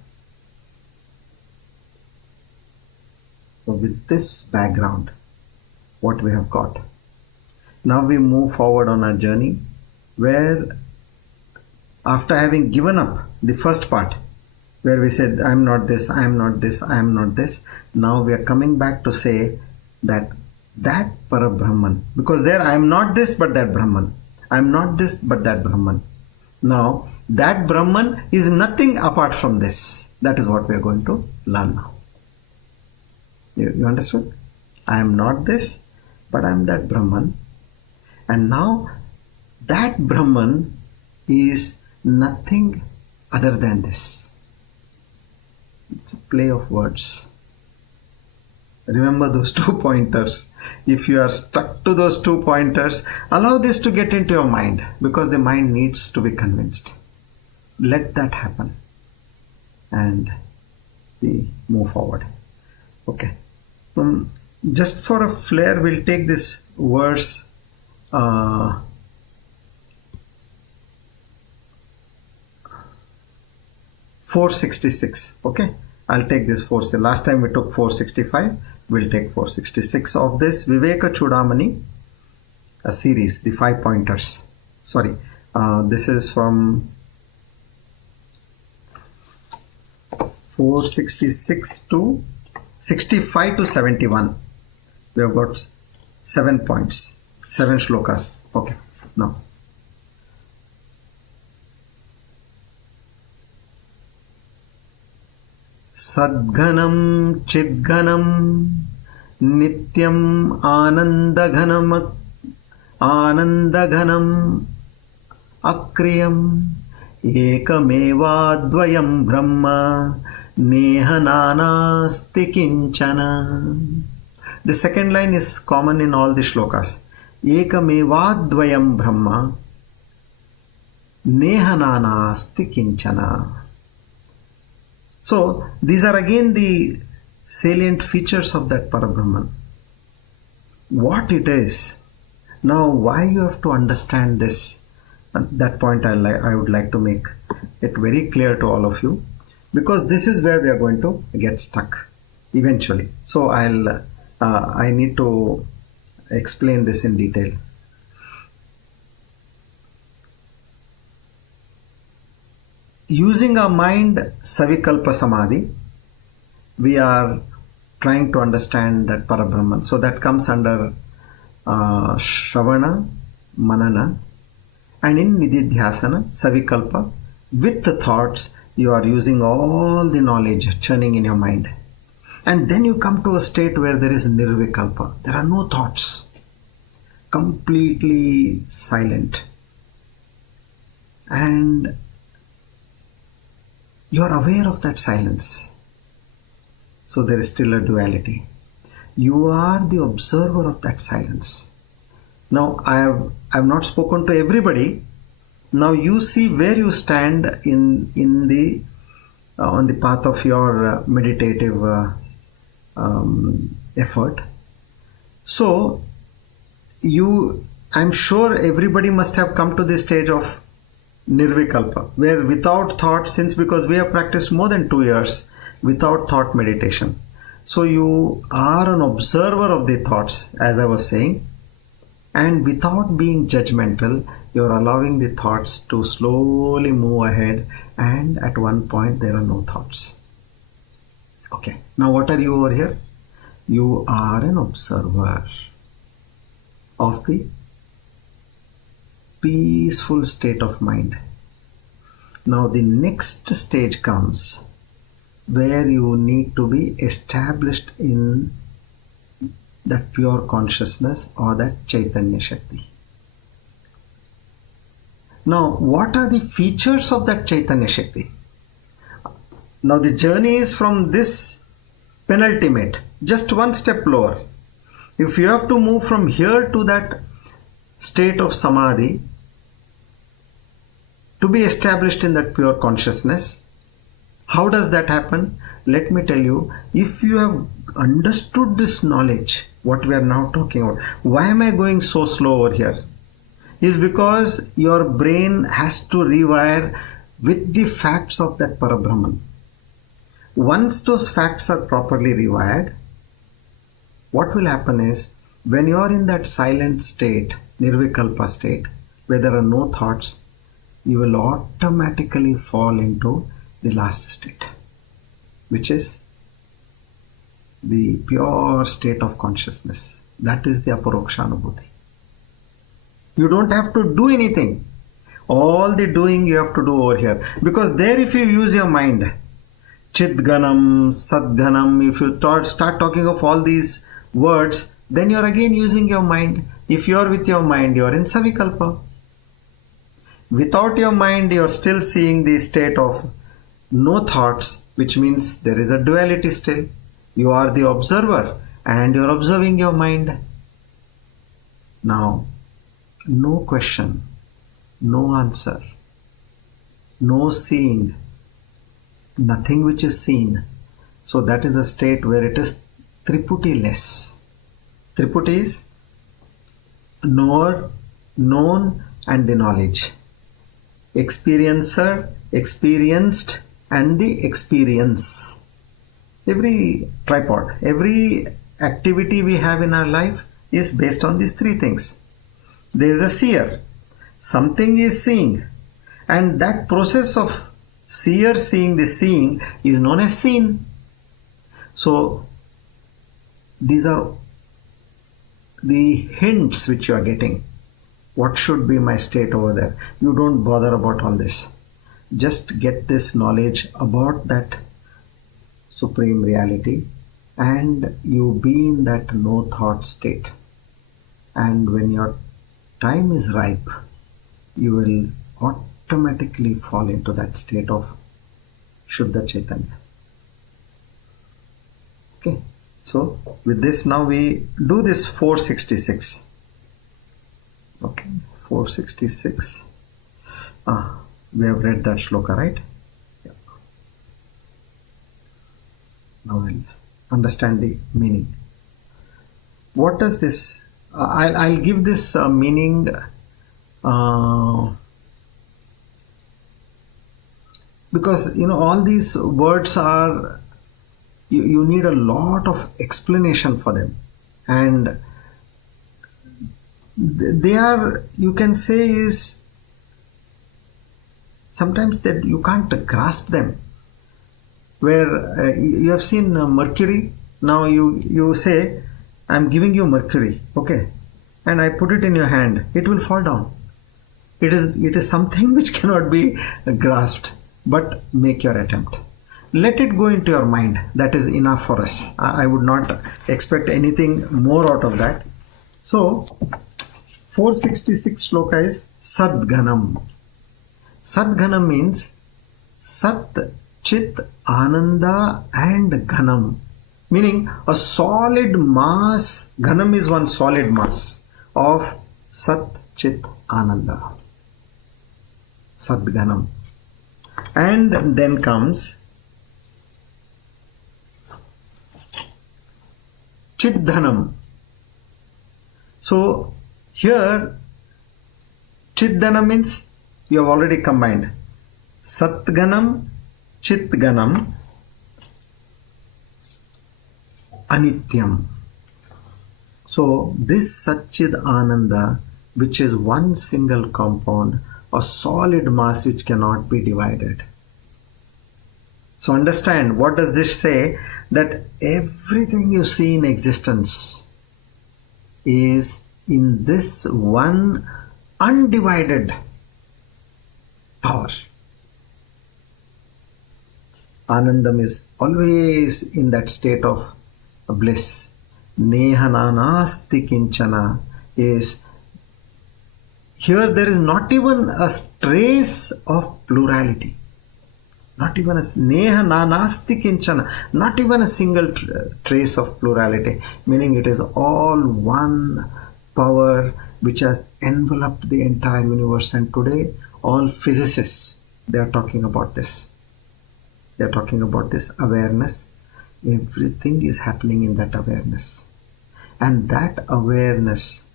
So with this background, what we have got, now we move forward on our journey where, after having given up the first part where we said I am not this, I am not this, I am not this, now we are coming back to say that Parabrahman, because there I am not this but that Brahman, I am not this but that Brahman. Now that Brahman is nothing apart from this. That is what we are going to learn now. You understood? I am not this but I am that Brahman, and now that Brahman is nothing other than this. It's a play of words. Remember those 2 pointers. If you are stuck to those 2 pointers, allow this to get into your mind, because the mind needs to be convinced. Let that happen and we move forward. Okay. Just for a flair, we'll take this verse 466. Okay, I'll take this 4. Last time we took 465. We'll take 466 of this Viveka Chudamani, a series, the 5 pointers. Sorry, this is from 466 to 65 to 71. We have got 7 points, 7 shlokas. Okay, now. Sadghanam Chidghanam Nityam Anandaghanam Akriyam Ekamevadvayam Brahma Nehananasti Kinchana. The second line is common in all the shlokas. Ekamevadvayam Brahma Nehananasti Kinchana. So these are again the salient features of that Parabrahman. What it is. Now why you have to understand this? At that point I would like to make it very clear to all of you, because this is where we are going to get stuck eventually. So I need to explain this in detail. Using our mind Savikalpa Samadhi, we are trying to understand that Parabrahman. So that comes under Shravana, Manana, and in Nididhyasana, Savikalpa, with the thoughts, you are using all the knowledge churning in your mind. And then you come to a state where there is Nirvikalpa. There are no thoughts. Completely silent. And you are aware of that silence. So there is still a duality. You are the observer of that silence. Now I have not spoken to everybody. Now you see where you stand in the on the path of your meditative effort. So I'm sure everybody must have come to this stage of Nirvikalpa, where without thought, because we have practiced more than 2 years without thought meditation. So you are an observer of the thoughts, as I was saying, and without being judgmental, you are allowing the thoughts to slowly move ahead, and at one point there are no thoughts. Okay, now what are you over here? You are an observer of the peaceful state of mind. Now the next stage comes where you need to be established in that pure consciousness or that Chaitanya Shakti. Now what are the features of that Chaitanya Shakti? Now the journey is from this penultimate, just one step lower. If you have to move from here to that state of samadhi, to be established in that pure consciousness, how does that happen? Let me tell you, if you have understood this knowledge, what we are now talking about, why am I going so slow over here? Is because your brain has to rewire with the facts of that Parabrahman. Once those facts are properly rewired, what will happen is, when you are in that silent state, nirvikalpa state, where there are no thoughts, you will automatically fall into the last state, which is the pure state of consciousness. That is the Aparoksha Anubhuthi. You don't have to do anything. All the doing you have to do over here. Because there, if you use your mind, Chidganam, Sadganam, if you start talking of all these words, then you are again using your mind. If you are with your mind, you are in Savikalpa. Without your mind, you are still seeing the state of no thoughts, which means there is a duality still. You are the observer and you are observing your mind. Now, no question, no answer, no seeing, nothing which is seen. So that is a state where it is triputi-less. Triputi is knower, known, and the knowledge. Experiencer, experienced, and the experience. Every tripod, every activity we have in our life is based on these three things. There is a seer. Something is seeing. And that process of seer seeing the seeing is known as seen. So, these are the hints which you are getting. What should be my state over there? You don't bother about all this. Just get this knowledge about that supreme reality and you be in that no thought state. And when your time is ripe, you will automatically fall into that state of Shuddha Chaitanya. Okay, so with this now we do this 466. Okay, 466. We have read that shloka, right? Yeah. Now we'll understand the meaning. What does this? I'll give this meaning. Because all these words are, you need a lot of explanation for them, and they are, you can say, is sometimes that you can't grasp them. Where you have seen mercury. Now you say, I'm giving you mercury, okay, and I put it in your hand, it will fall down. It is something which cannot be grasped, but make your attempt. Let it go into your mind. That is enough for us. I would not expect anything more out of that. So 466 shloka is Sadganam. Sadganam means Sat, Chit, Ananda and Ghanam. Meaning a solid mass. Ghanam is one solid mass of Sat, Chit, Ananda. Sadganam. And then comes Chiddhanam. So here Chiddhanam means you have already combined Satganam, Chitganam, Anityam. So this Satchid Ananda, which is one single compound, a solid mass which cannot be divided. So understand, what does this say? That everything you see in existence is in this one undivided power. Anandam is always in that state of bliss. Nehananasti kinchana is, here there is not even a trace of plurality. Not even a neha nanasti kinchana, not even a single trace of plurality, meaning it is all one power which has enveloped the entire universe. And today, all physicists, they are talking about this. They are talking about this awareness. Everything is happening in that awareness. And that awareness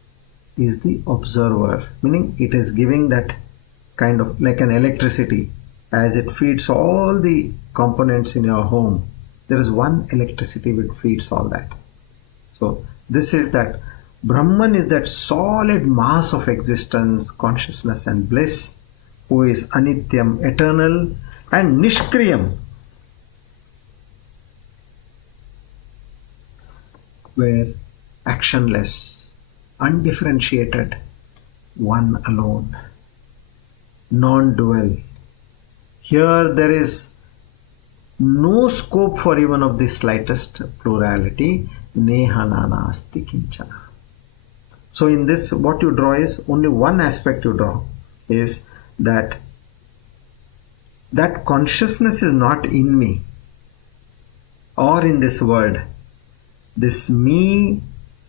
is the observer, meaning it is giving that kind of like an electricity. As it feeds all the components in your home, there is one electricity which feeds all that. So this is that Brahman is that solid mass of existence, consciousness and bliss, who is anityam, eternal, and nishkriyam, where actionless, undifferentiated, one alone, non-dual. Here there is no scope for even of the slightest plurality. Neha nanasti kinchana. So in this, what you draw is only one aspect you draw, is that consciousness is not in me or in this world. This me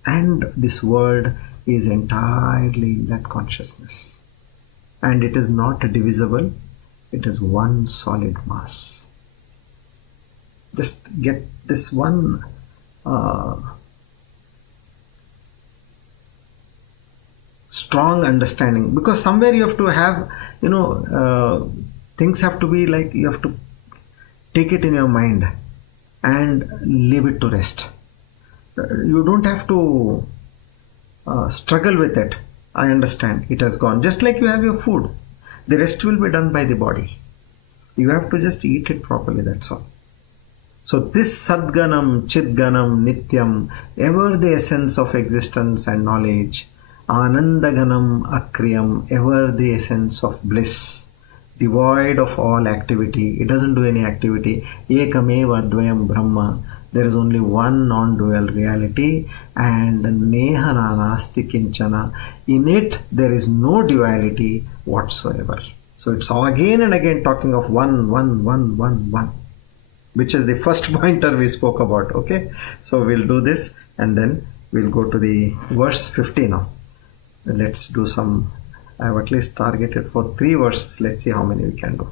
and this world is entirely in that consciousness. And it is not divisible. It is one solid mass. Just get this one strong understanding, because somewhere you have to have, things have to be like, you have to take it in your mind and leave it to rest. You don't have to struggle with it. I understand, it has gone. Just like you have your food, the rest will be done by the body. You have to just eat it properly, that's all. So this Sadganam, Chidganam, Nityam, ever the essence of existence and knowledge, Anandaganam, Akriyam, ever the essence of bliss, devoid of all activity, it doesn't do any activity, Ekameva Dvayam Brahma, there is only one non-dual reality, and Neha Nanasti Kinchana, in it there is no duality whatsoever. So it's again and again talking of one, which is the first pointer we spoke about. Okay, so we'll do this and then we'll go to the verse 50 now. Let's do some, I have at least targeted for 3 verses. Let's see how many we can do.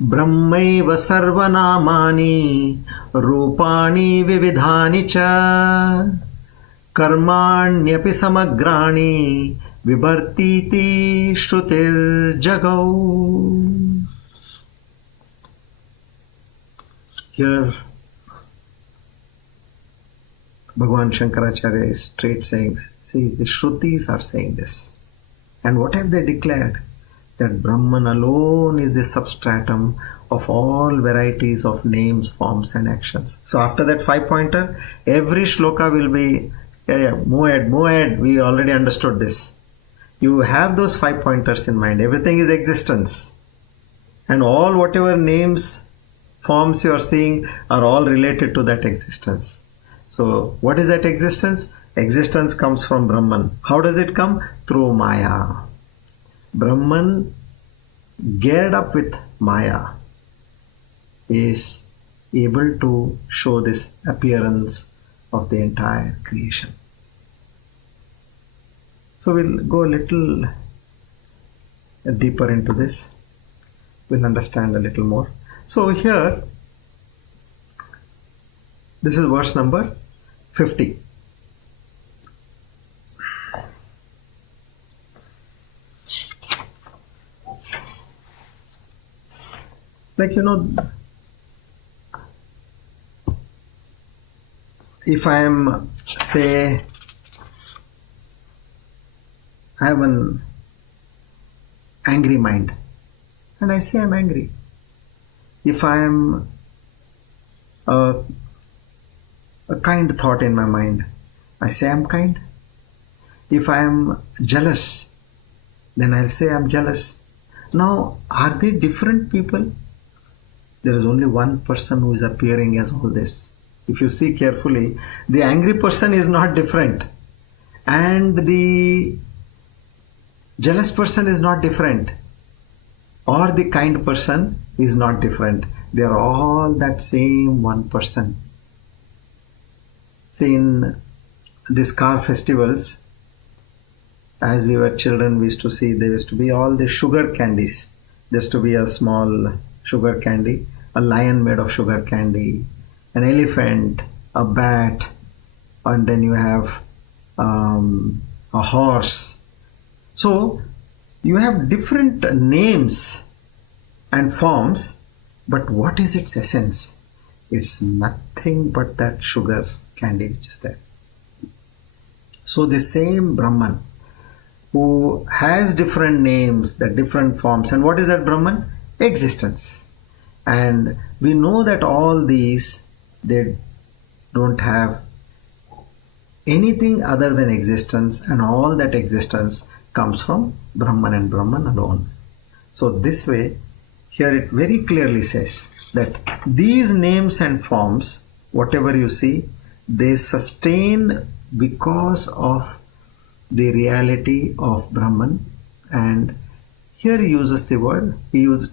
Brahmaiva sarvanamani rupani vividhani cha karmanyaphi samagrani vibhartiti shrutir jagau. Here Bhagavan Shankaracharya is straight saying, see, the Shrutis are saying this. And what have they declared? That Brahman alone is the substratum of all varieties of names, forms and actions. So after that 5-pointer, every shloka will be, move ahead, we already understood this. You have those 5 pointers in mind. Everything is existence. And all whatever names, forms you are seeing are all related to that existence. So what is that existence? Existence comes from Brahman. How does it come? Through Maya. Brahman, geared up with Maya, is able to show this appearance of the entire creation. So we'll go a little deeper into this. We'll understand a little more. So here, this is verse number 50. Like, if I am, say, I have an angry mind and I say I'm angry. If I am a kind thought in my mind, I say I'm kind. If I am jealous, then I'll say I'm jealous. Now, are they different people? There is only one person who is appearing as all this. If you see carefully, the angry person is not different. And the jealous person is not different, or the kind person is not different. They are all that same one person. See, in these car festivals, as we were children, we used to see there used to be all the sugar candies. There used to be a small sugar candy, a lion made of sugar candy, an elephant, a bat, and then you have a horse. So you have different names and forms, but what is its essence? It's nothing but that sugar candy which is there. So the same Brahman who has different names, the different forms, and what is that Brahman? Existence. And we know that all these, they don't have anything other than existence, and all that existence comes from Brahman and Brahman alone. So this way, here it very clearly says that these names and forms, whatever you see, they sustain because of the reality of Brahman. And here he uses the word,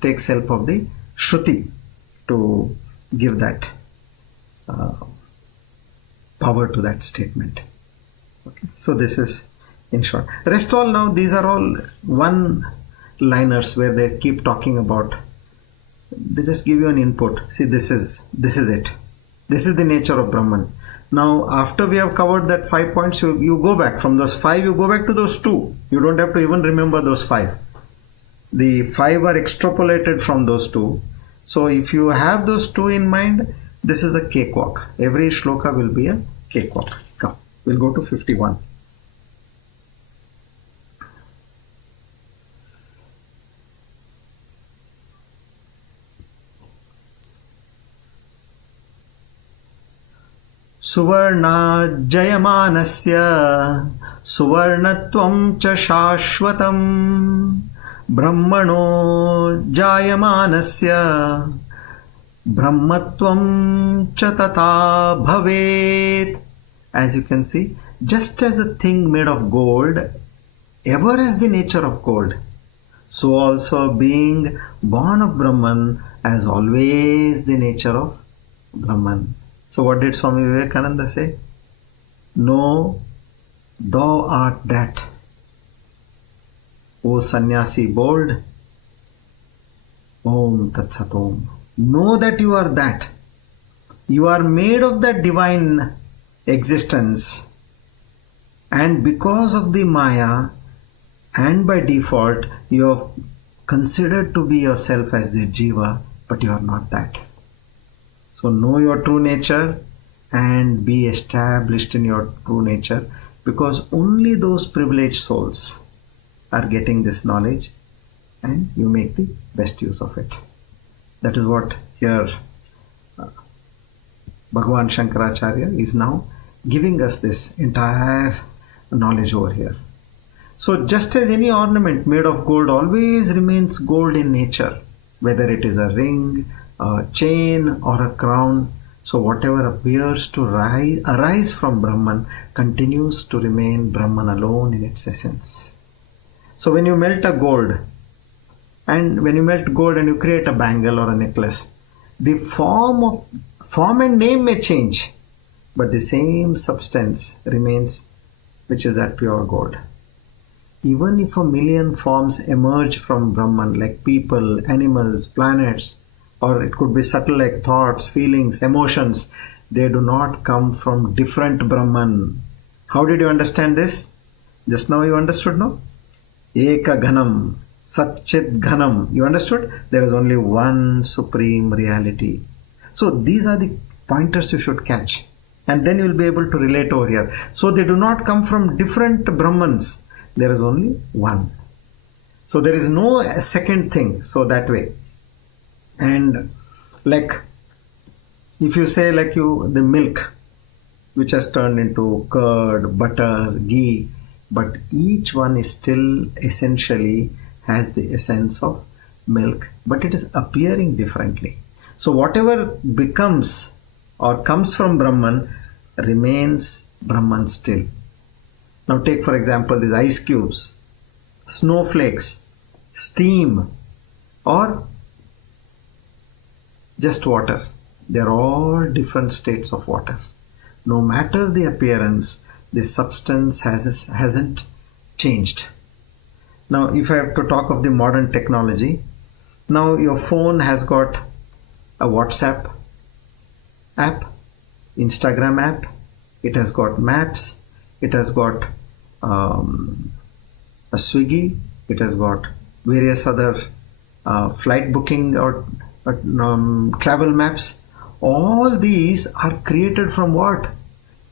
takes help of the Shruti to give that power to that statement. Okay. So this is in short. Rest all now, these are all one-liners where they keep talking about. They just give you an input. See, this is it. This is the nature of Brahman. Now, after we have covered that 5 points, you go back from those 5. You go back to those 2. You don't have to even remember those 5. The 5 are extrapolated from those 2. So if you have those 2 in mind, this is a cakewalk. Every shloka will be a cakewalk. Come, we'll go to 51. Suvarna jayamanasya suvarnatvam cha shashvatam brahmano jayamanasya brahmatvam cha tata bhavet. As you can see, just as a thing made of gold ever has the nature of gold, so also being born of Brahman has always the nature of Brahman. So what did Swami Vivekananda say? Know thou art that. O sannyasi bold, Om Tat Sat Om. Know that you are that. You are made of that divine existence, and because of the Maya and by default you have considered to be yourself as the Jiva, but you are not that. So know your true nature and be established in your true nature, because only those privileged souls are getting this knowledge, and you make the best use of it. That is what here Bhagavan Shankaracharya is now giving us this entire knowledge over here. So just as any ornament made of gold always remains gold in nature, whether it is a ring, a chain or a crown, so whatever appears to arise from Brahman continues to remain Brahman alone in its essence. So when you melt gold and you create a bangle or a necklace, the form and name may change, but the same substance remains, which is that pure gold. Even if 1,000,000 forms emerge from Brahman, like people, animals, planets, or it could be subtle like thoughts, feelings, emotions, they do not come from different Brahman. How did you understand this? Just now you understood, no? Eka Ghanam, Satchit Ghanam. You understood? There is only one supreme reality. So these are the pointers you should catch. And then you will be able to relate over here. So they do not come from different Brahmans. There is only one. So there is no second thing. So that way. And like if you say like the milk which has turned into curd, butter, ghee, but each one is still essentially has the essence of milk, but it is appearing differently. So whatever becomes or comes from Brahman remains Brahman still. Now take for example these ice cubes, snowflakes, steam, or just water. They are all different states of water. No matter the appearance, the substance hasn't changed. Now if I have to talk of the modern technology, now your phone has got a WhatsApp app, Instagram app, it has got maps, it has got a Swiggy, it has got various other flight booking or travel maps. All these are created from what?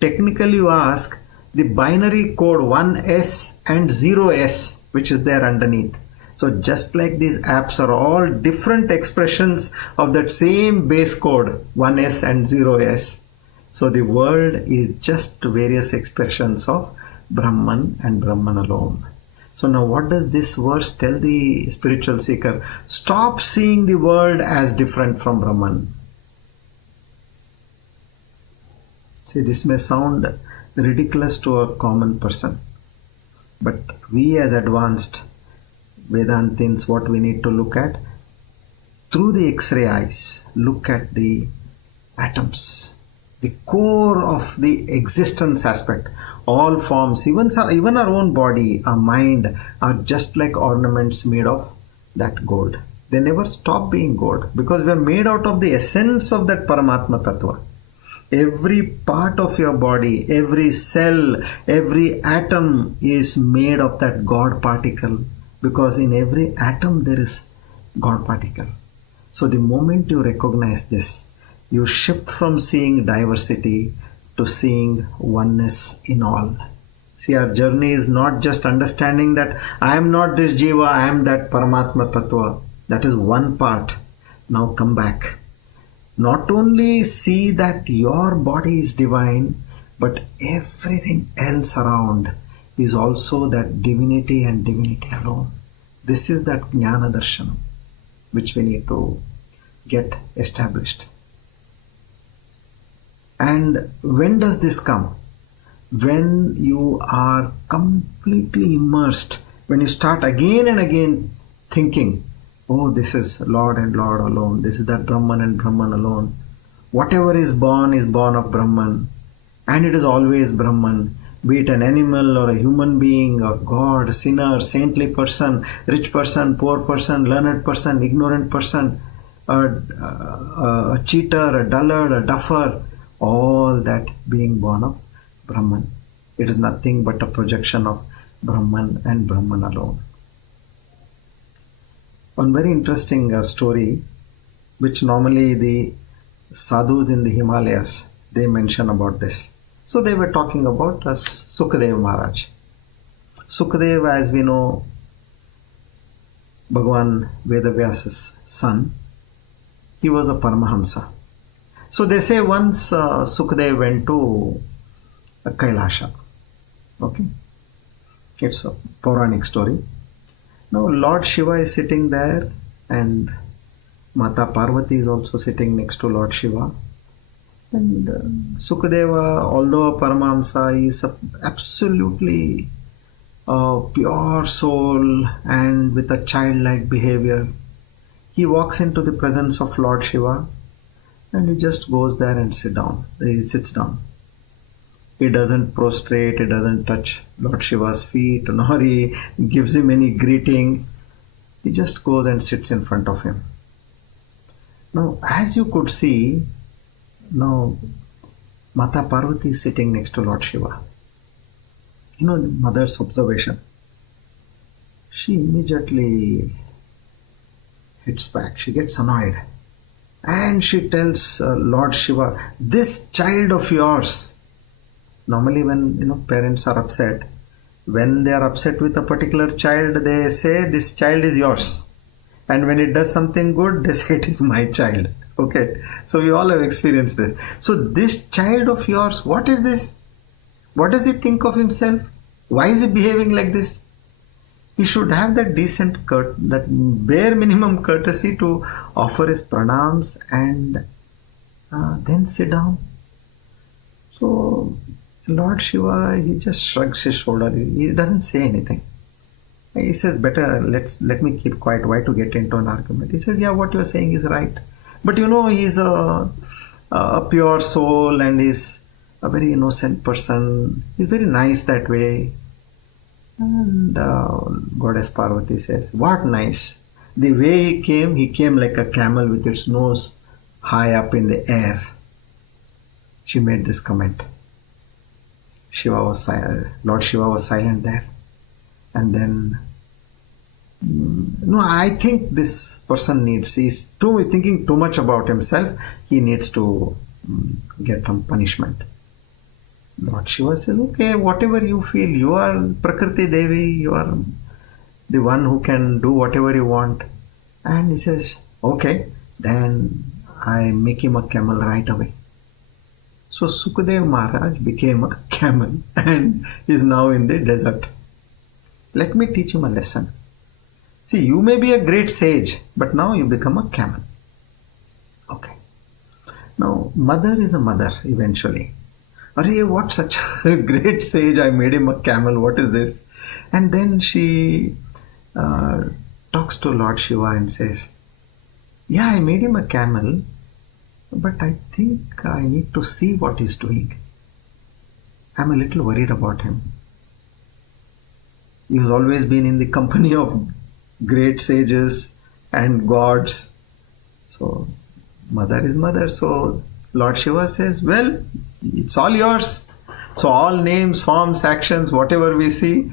Technically you ask, the binary code 1S and 0S which is there underneath. So just like these apps are all different expressions of that same base code 1S and 0S. So the world is just various expressions of Brahman and Brahman alone. So now what does this verse tell the spiritual seeker? Stop seeing the world as different from Brahman. See, this may sound ridiculous to a common person, but we as advanced Vedantins, what we need to look at, through the X-ray eyes, look at the atoms, the core of the existence aspect. All forms, even our own body, our mind, are just like ornaments made of that gold. They never stop being gold because we are made out of the essence of that Paramatma Tattva. Every part of your body, every cell, every atom is made of that God particle, because in every atom there is God particle. So the moment you recognize this, you shift from seeing diversity to seeing oneness in all. See, our journey is not just understanding that I am not this Jiva, I am that Paramatma Tattva. That is one part. Now come back. Not only see that your body is divine, but everything else around is also that divinity and divinity alone. This is that Jnana Darshanam which we need to get established. And when does this come? When you are completely immersed, when you start again and again thinking, oh, this is Lord and Lord alone, this is that Brahman and Brahman alone. Whatever is born of Brahman, and it is always Brahman, be it an animal or a human being or God, sinner, saintly person, rich person, poor person, learned person, ignorant person, a cheater, a dullard, a duffer, all that being born of Brahman. It is nothing but a projection of Brahman and Brahman alone. One very interesting story, which normally the sadhus in the Himalayas, they mention about this. So they were talking about Sukadeva Maharaj. Sukadeva, as we know, Bhagavan Vedavyasa's son, he was a Paramahamsa. So they say once Sukadeva went to Kailasha. Okay, it's a Puranic story. Now Lord Shiva is sitting there and Mata Parvati is also sitting next to Lord Shiva. And Sukadeva, although a Paramahamsa, is absolutely pure soul and with a childlike behavior. He walks into the presence of Lord Shiva and he just goes there and he sits down. He doesn't prostrate, he doesn't touch Lord Shiva's feet, nor he gives him any greeting. He just goes and sits in front of him. Now, as you could see, now Mata Parvati is sitting next to Lord Shiva. You know, the mother's observation. She immediately hits back. She gets annoyed. And she tells Lord Shiva, this child of yours. Normally when parents are upset, when they are upset with a particular child, they say this child is yours. And when it does something good, they say it is my child. Okay, so we all have experienced this. So this child of yours, what is this? What does he think of himself? Why is he behaving like this? He should have that that bare minimum courtesy to offer his pranams and then sit down. So Lord Shiva, he just shrugs his shoulder. He doesn't say anything. He says, better let me keep quiet. Why to get into an argument? He says, yeah, what you're saying is right. But he's a pure soul and he's a very innocent person. He's very nice that way. And Goddess Parvati says, what nice? The way he came like a camel with its nose high up in the air. She made this comment. Lord Shiva was silent there. And then, no, I think this person he's thinking too much about himself. He needs to get some punishment. Lord Shiva says, okay, whatever you feel, you are Prakriti Devi, you are the one who can do whatever you want. And he says, okay, then I make him a camel right away. So Sukadev Maharaj became a camel and is now in the desert. Let me teach him a lesson. See, you may be a great sage, but now you become a camel. Okay. Now, mother is a mother eventually. Arey, what such a great sage, I made him a camel, what is this? And then she talks to Lord Shiva and says, yeah, I made him a camel, but I think I need to see what he's doing. I'm a little worried about him. He has always been in the company of great sages and gods. So, mother is mother. So, Lord Shiva says, well, it's all yours. So, all names, forms, actions, whatever we see,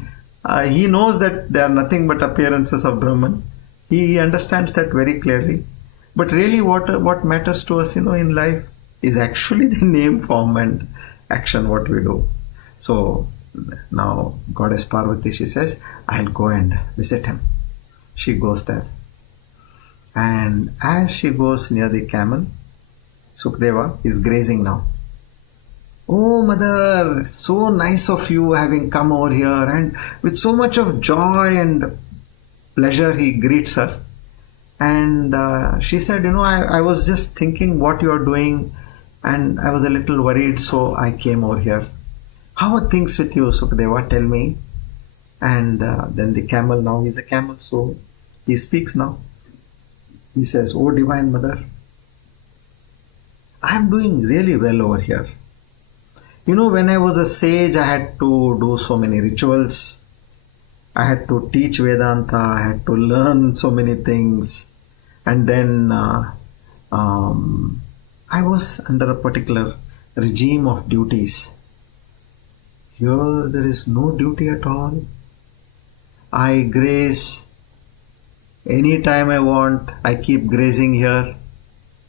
he knows that they are nothing but appearances of Brahman. He understands that very clearly. But really what matters to us, in life is actually the name, form and action, what we do. So now Goddess Parvati, she says, I'll go and visit him. She goes there. And as she goes near the camel, Sukadeva is grazing now. Oh, mother, so nice of you having come over here. And with so much of joy and pleasure, he greets her. And she said, I was just thinking what you are doing and I was a little worried, so I came over here. How are things with you, Sukadeva? Tell me. And then the camel, now he's a camel, so he speaks now. He says, oh, Divine Mother, I am doing really well over here. When I was a sage, I had to do so many rituals. I had to teach Vedanta, I had to learn so many things. And then I was under a particular regime of duties. Here there is no duty at all. I graze anytime I want. I keep grazing here.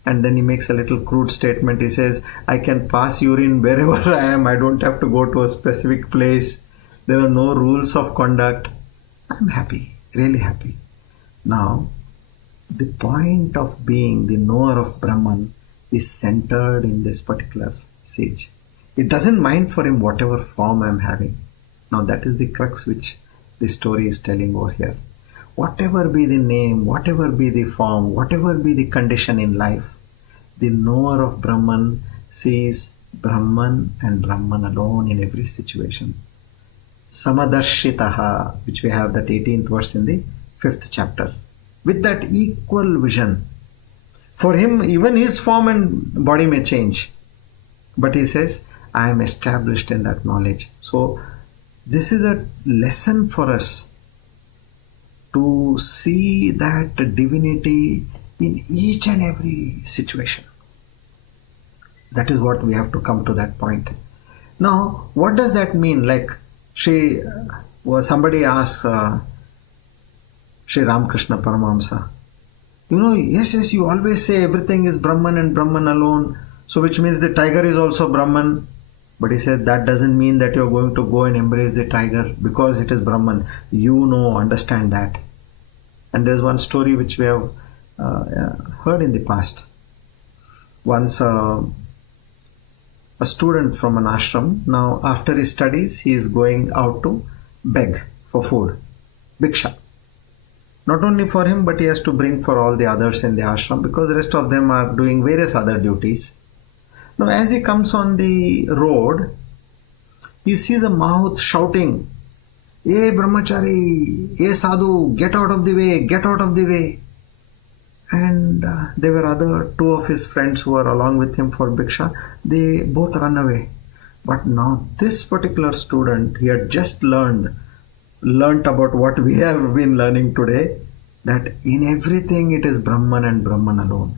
And then he makes a little crude statement. He says, I can pass urine wherever I am. I don't have to go to a specific place. There are no rules of conduct. I'm happy, really happy. Now, the point of being the knower of Brahman is centered in this particular sage. It doesn't mind for him whatever form I'm having. Now, that is the crux which the story is telling over here. Whatever be the name, whatever be the form, whatever be the condition in life, the knower of Brahman sees Brahman and Brahman alone in every situation. Samadarshitaha, which we have that 18th verse in the 5th chapter. With that equal vision. For him, even his form and body may change. But he says, I am established in that knowledge. So, this is a lesson for us to see that divinity in each and every situation. That is what we have to come to that point. Now, what does that mean? Like, somebody asks Sri Ramakrishna Paramahamsa, yes, you always say everything is Brahman and Brahman alone. So, which means the tiger is also Brahman. But he said that doesn't mean that you're going to go and embrace the tiger because it is Brahman. Understand that. And there's one story which we have heard in the past. Once a student from an ashram, now after his studies, he is going out to beg for food, bhiksha. Not only for him, but he has to bring for all the others in the ashram because the rest of them are doing various other duties. Now, as he comes on the road, He sees a Mahout shouting, "Hey Brahmachari, hey Sadhu, get out of the way, get out of the way." And there were other two of his friends who were along with him for Bhiksha. They both run away. But now this particular student, he had just learnt about what we have been learning today, that in everything it is Brahman and Brahman alone.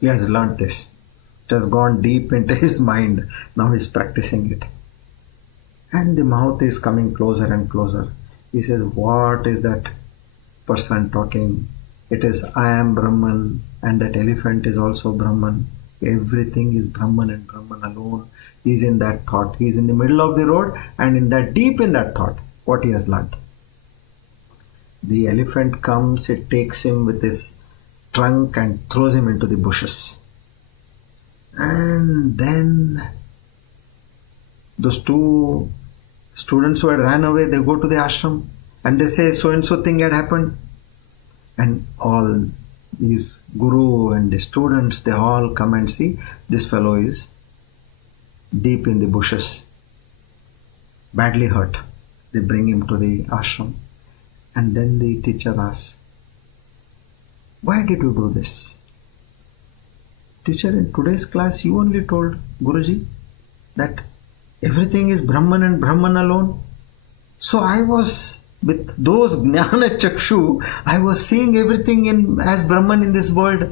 He has learnt this. It has gone deep into his mind. Now he is practicing it. And the Mahout is coming closer and closer. He says, "What is that person talking? It is I am Brahman, and that elephant is also Brahman. Everything is Brahman and Brahman alone." He is in that thought. He is in the middle of the road, and deep in that thought, what he has learnt. The elephant comes, it takes him with his trunk and throws him into the bushes. And then those two students who had ran away, they go to the ashram and they say, "So and so thing had happened." And all these guru and the students, they all come and see this fellow is deep in the bushes, badly hurt. They bring him to the ashram. And then the teacher asks, "Why did you do this?" "Teacher, in today's class you only told Guruji that everything is Brahman and Brahman alone. So I was with those Jnana Chakshu, I was seeing everything as Brahman in this world."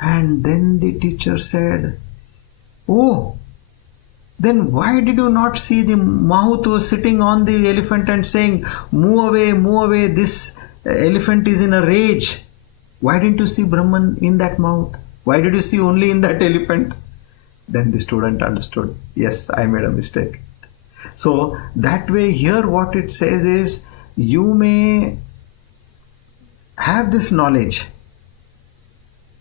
And then the teacher said, "Oh, then why did you not see the Mahout was sitting on the elephant and saying, 'Move away, this elephant is in a rage'? Why didn't you see Brahman in that Mahout? Why did you see only in that elephant?" Then the student understood, "Yes, I made a mistake." So that way, here what it says is, you may have this knowledge.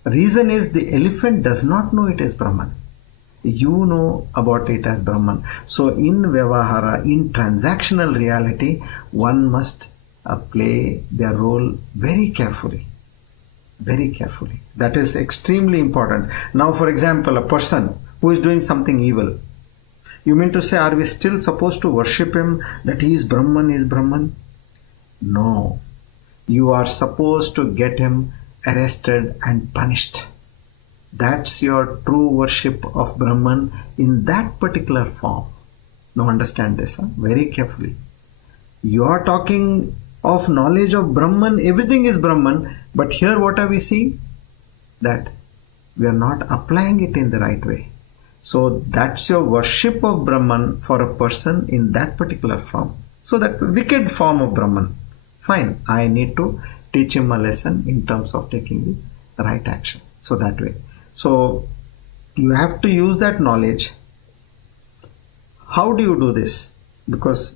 Reason is, the elephant does not know it is Brahman. You know about it as Brahman. So in Vyavahara, in transactional reality, one must play their role very carefully. Very carefully. That is extremely important. Now, for example, a person who is doing something evil, you mean to say, are we still supposed to worship him, that he is Brahman? No. You are supposed to get him arrested and punished. That's your true worship of Brahman in that particular form. Now understand this very carefully. You are talking of knowledge of Brahman, everything is Brahman, but here what are we seeing? That we are not applying it in the right way. So that's your worship of Brahman for a person in that particular form. So that wicked form of Brahman, fine, I need to teach him a lesson in terms of taking the right action. So that way. So you have to use that knowledge. How do you do this? Because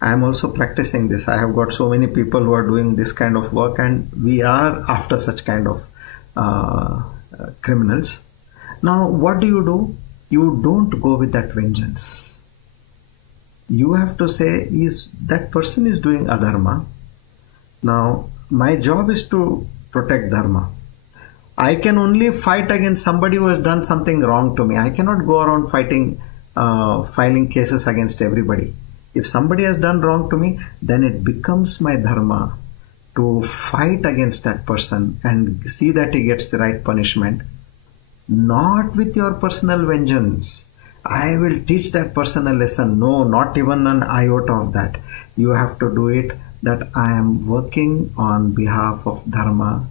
I am also practicing this. I have got so many people who are doing this kind of work, and we are after such kind of criminals. Now what do? You don't go with that vengeance. You have to say, that person is doing adharma. Now my job is to protect dharma. I can only fight against somebody who has done something wrong to me. I cannot go around filing cases against everybody. If somebody has done wrong to me, then it becomes my dharma to fight against that person and see that he gets the right punishment. Not with your personal vengeance. I will teach that person a lesson. No, not even an iota of that. You have to do it that I am working on behalf of dharma,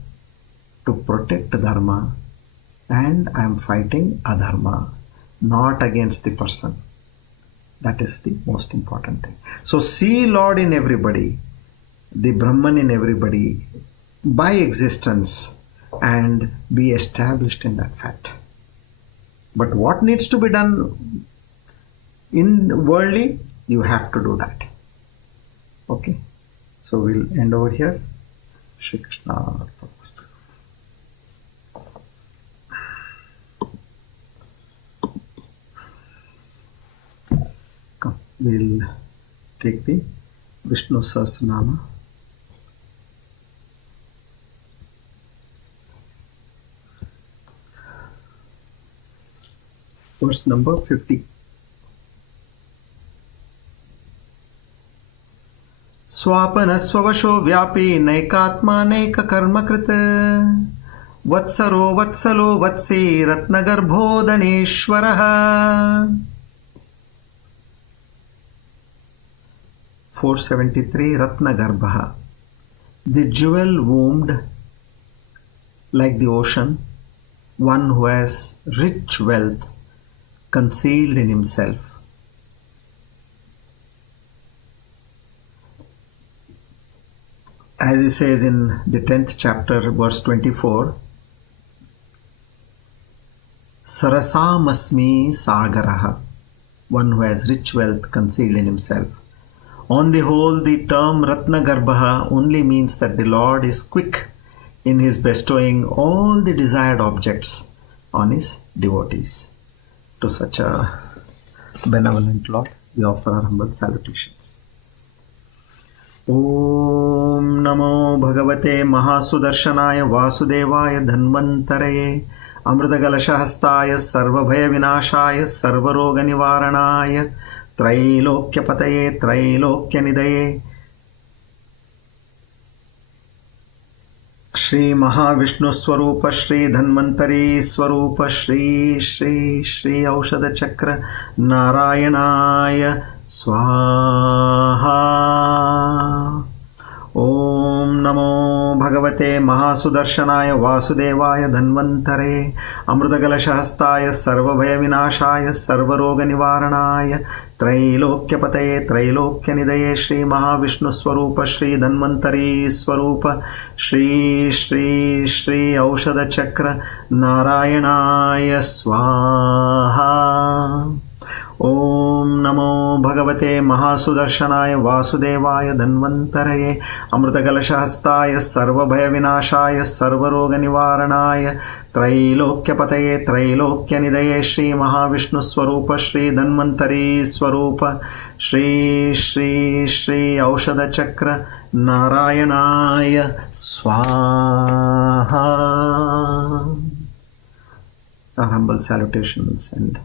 to protect dharma, and I am fighting adharma, not against the person. That is the most important thing. So see Lord in everybody, the Brahman in everybody, by existence, and be established in that fact. But what needs to be done in worldly, you have to do that. Okay, so we'll end over here. Shri Krishna. Come, we'll take the Vishnu Sahasranama. Verse number 50. स्वापनस्ववशो व्यापी नैकात्मानैककर्मकृत् वत्सरो वत्सलो वत्सी रत्नगर्भोदनेश्वरः 473 Ratnagarbha, the jewel wombed like the ocean, one who has rich wealth concealed in himself. As he says in the 10th chapter, verse 24, Sarasamasmi Sagaraha, one who has rich wealth concealed in himself. On the whole, the term Ratnagarbha only means that the Lord is quick in his bestowing all the desired objects on his devotees. To such a benevolent Lord, we offer our humble salutations. Om Namo Bhagavate Mahasudarshanaaya Vasudevaya Dhanvantaraye Amritagalashahastaya Sarvabhaya Vinashaya Sarvaroga Nivaranaya Trailokyapataye Trailokyanidaya Shri Mahavishnu Swarupa Shri Dhanvantari Swarupa Shri Shri Shri Aushadha Chakra Narayanaya Swaha. Om Namo Bhagavate Mahasudarshanaaya Vasudevaya Dhanvantare Amritagalashahastaya Sarvabhaya Vinashaya Sarvaroga Nivaranaya Trailokyapataye Trailokyanidaya Shri Mahavishnu Swarupa Shri Dhanvantari Swarupa Shri Shri Shri Aushadha Chakra Narayanaya Swaha. Om Namo Bhagavate Mahasudarshanaaya Vasudevaya Dhanvantaraye Amritagalashahastaya Sarvabhaya Vinashaya Sarvaroga Nivaranaya Trailokyapataye Trailokyanidaya Shri Mahavishnu Swarupa Shri Dhanvantari Swarupa Shri Shri Shri Aushadha Chakra Narayanaya Swaha. Our humble salutations and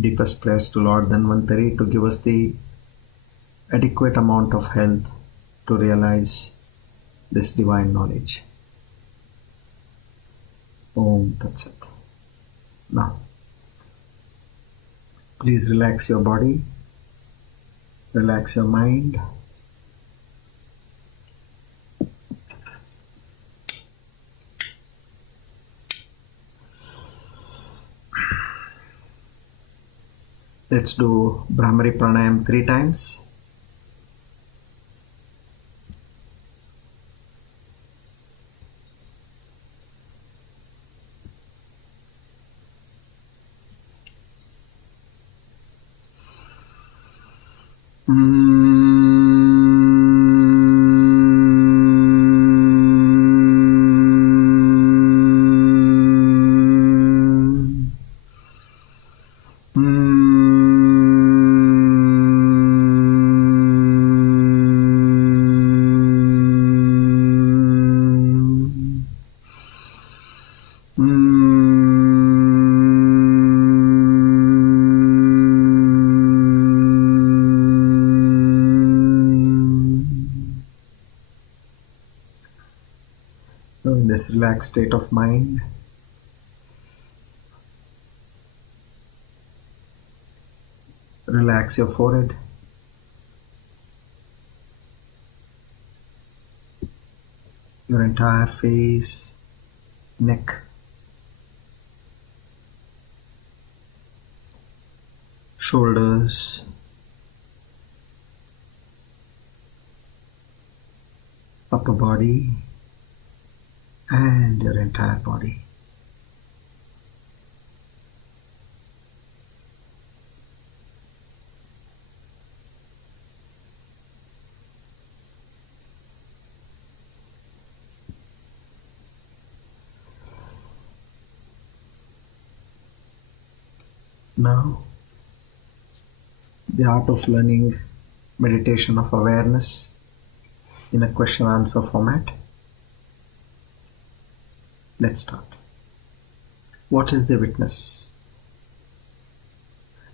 deepest prayers to Lord Dhanvantari to give us the adequate amount of health to realize this divine knowledge. Om Tat Sat. Now, please relax your body, relax your mind. Let's do Brahmari Pranayam 3 times. In this relaxed state of mind, relax your forehead, your entire face, neck, shoulders, upper body, and your entire body. Now, the art of learning meditation of awareness in a question answer format. Let's start. What is the witness?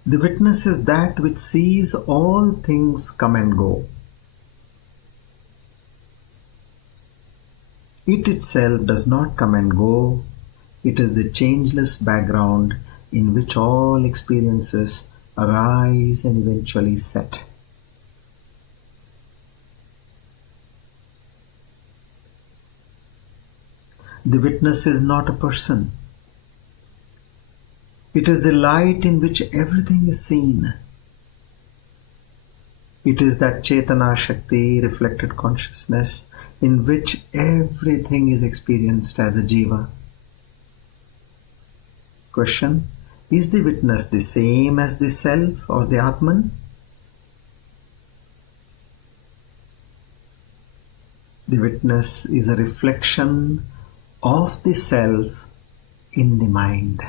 The witness is that which sees all things come and go It itself does not come and go. It is the changeless background in which all experiences arise and eventually set. The witness is not a person. It is the light in which everything is seen. It is that Chetana Shakti, reflected consciousness, in which everything is experienced as a jiva. Question: is the witness the same as the self or the Atman? The witness is a reflection of the self in the mind.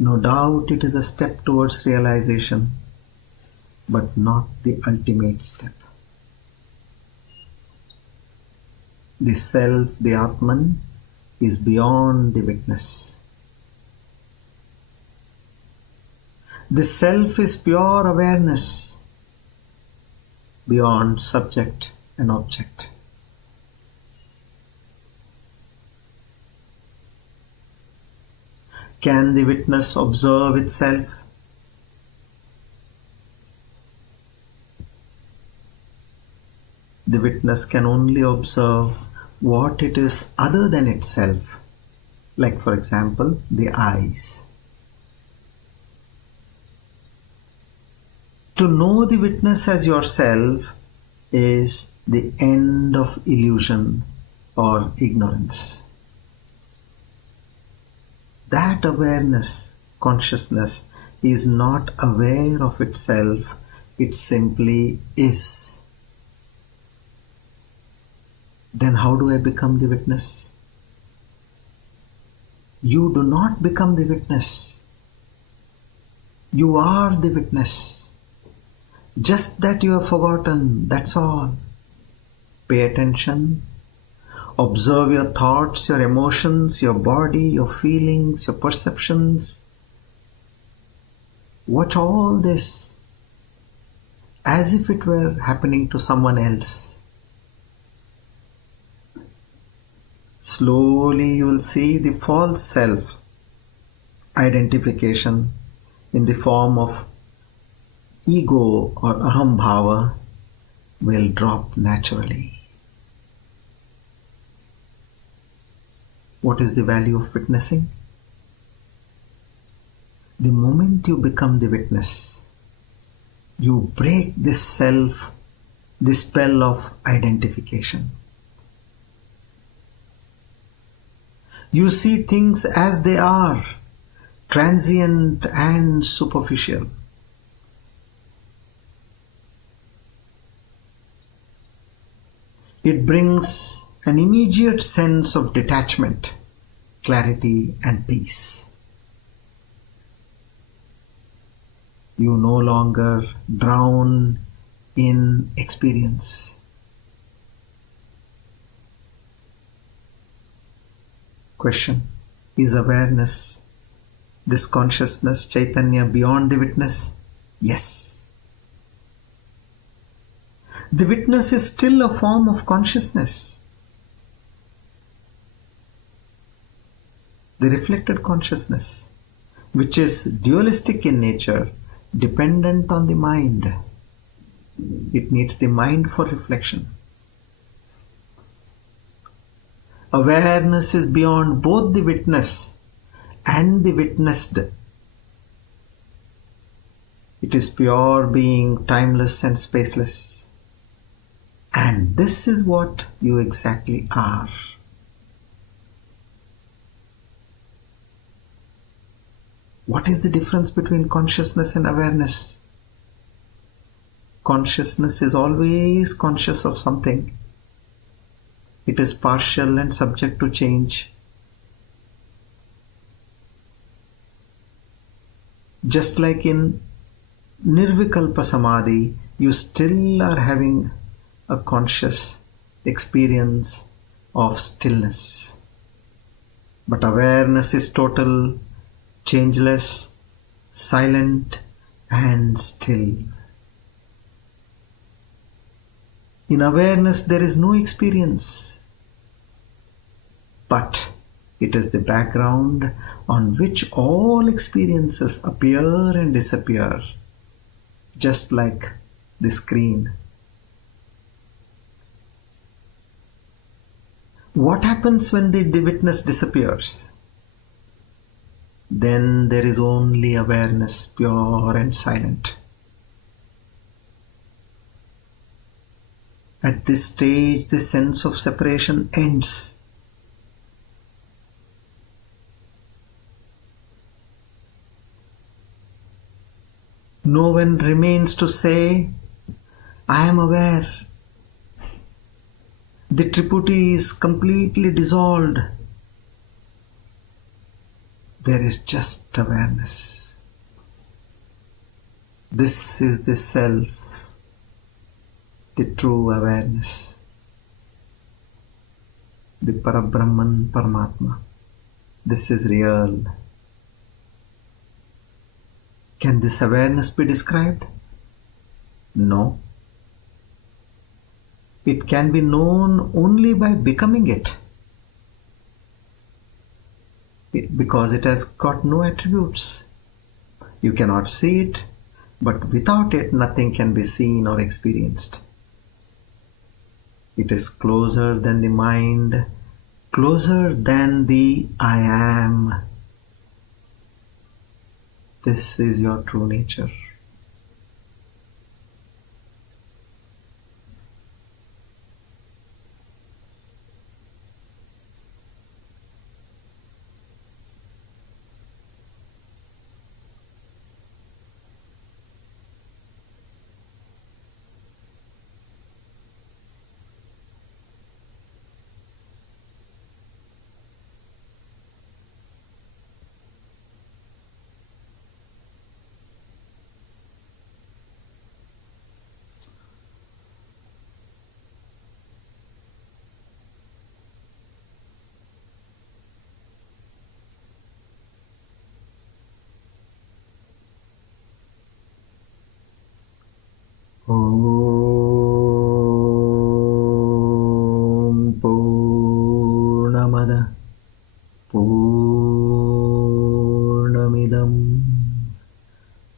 No doubt it is a step towards realization, but not the ultimate step. The self, the Atman, is beyond the witness. The self is pure awareness, beyond subject and object. Can the witness observe itself? The witness can only observe what it is other than itself, like, for example, the eyes. To know the witness as yourself is the end of illusion or ignorance. That awareness, consciousness, is not aware of itself, it simply is. Then how do I become the witness? You do not become the witness. You are the witness. Just that you have forgotten, that's all. Pay attention. Observe your thoughts, your emotions, your body, your feelings, your perceptions. Watch all this as if it were happening to someone else. Slowly you will see the false self identification in the form of ego or aham bhava will drop naturally. What is the value of witnessing? The moment you become the witness, you break this self, this spell of identification. You see things as they are, transient and superficial. It brings an immediate sense of detachment, clarity, and peace. You no longer drown in experience. Question: is awareness, this consciousness, Chaitanya, beyond the witness? Yes. The witness is still a form of consciousness. The reflected consciousness, which is dualistic in nature, dependent on the mind. It needs the mind for reflection. Awareness is beyond both the witness and the witnessed. It is pure being, timeless and spaceless. And this is what you exactly are. What is the difference between consciousness and awareness? Consciousness is always conscious of something. It is partial and subject to change. Just like in Nirvikalpa Samadhi, you still are having a conscious experience of stillness. But awareness is total, changeless, silent, and still. In awareness, there is no experience, but it is the background on which all experiences appear and disappear, just like the screen. What happens when the witness disappears? Then there is only awareness, pure and silent. At this stage, the sense of separation ends. No one remains to say, I am aware. The Tripurti is completely dissolved. There is just awareness. This is the self, the true awareness, the Brahman, Paramatma. This is real. Can this awareness be described? No. It can be known only by becoming it. Because it has got no attributes. You cannot see it, but without it, nothing can be seen or experienced. It is closer than the mind, closer than the I am. This is your true nature. Om Purnamada Purnamidam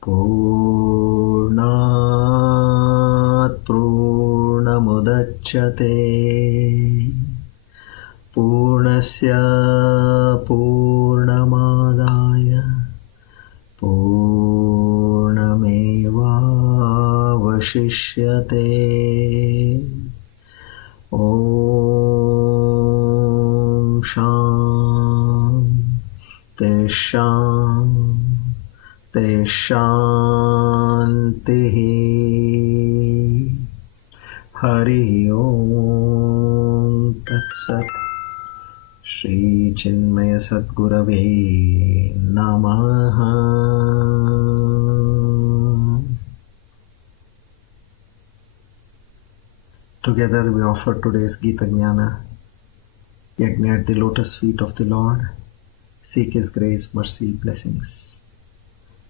Purnat Purnamudachyate Purnasya Purnamadaya Purnamevavashishyate. Om Shanti Shanti Shantihi. Hari Om Tat Sat. Shri Chinmaya Sadgurave Namaha. Together we offer today's Gita Jnana Yajna at the lotus feet of the Lord. Seek His grace, mercy, blessings.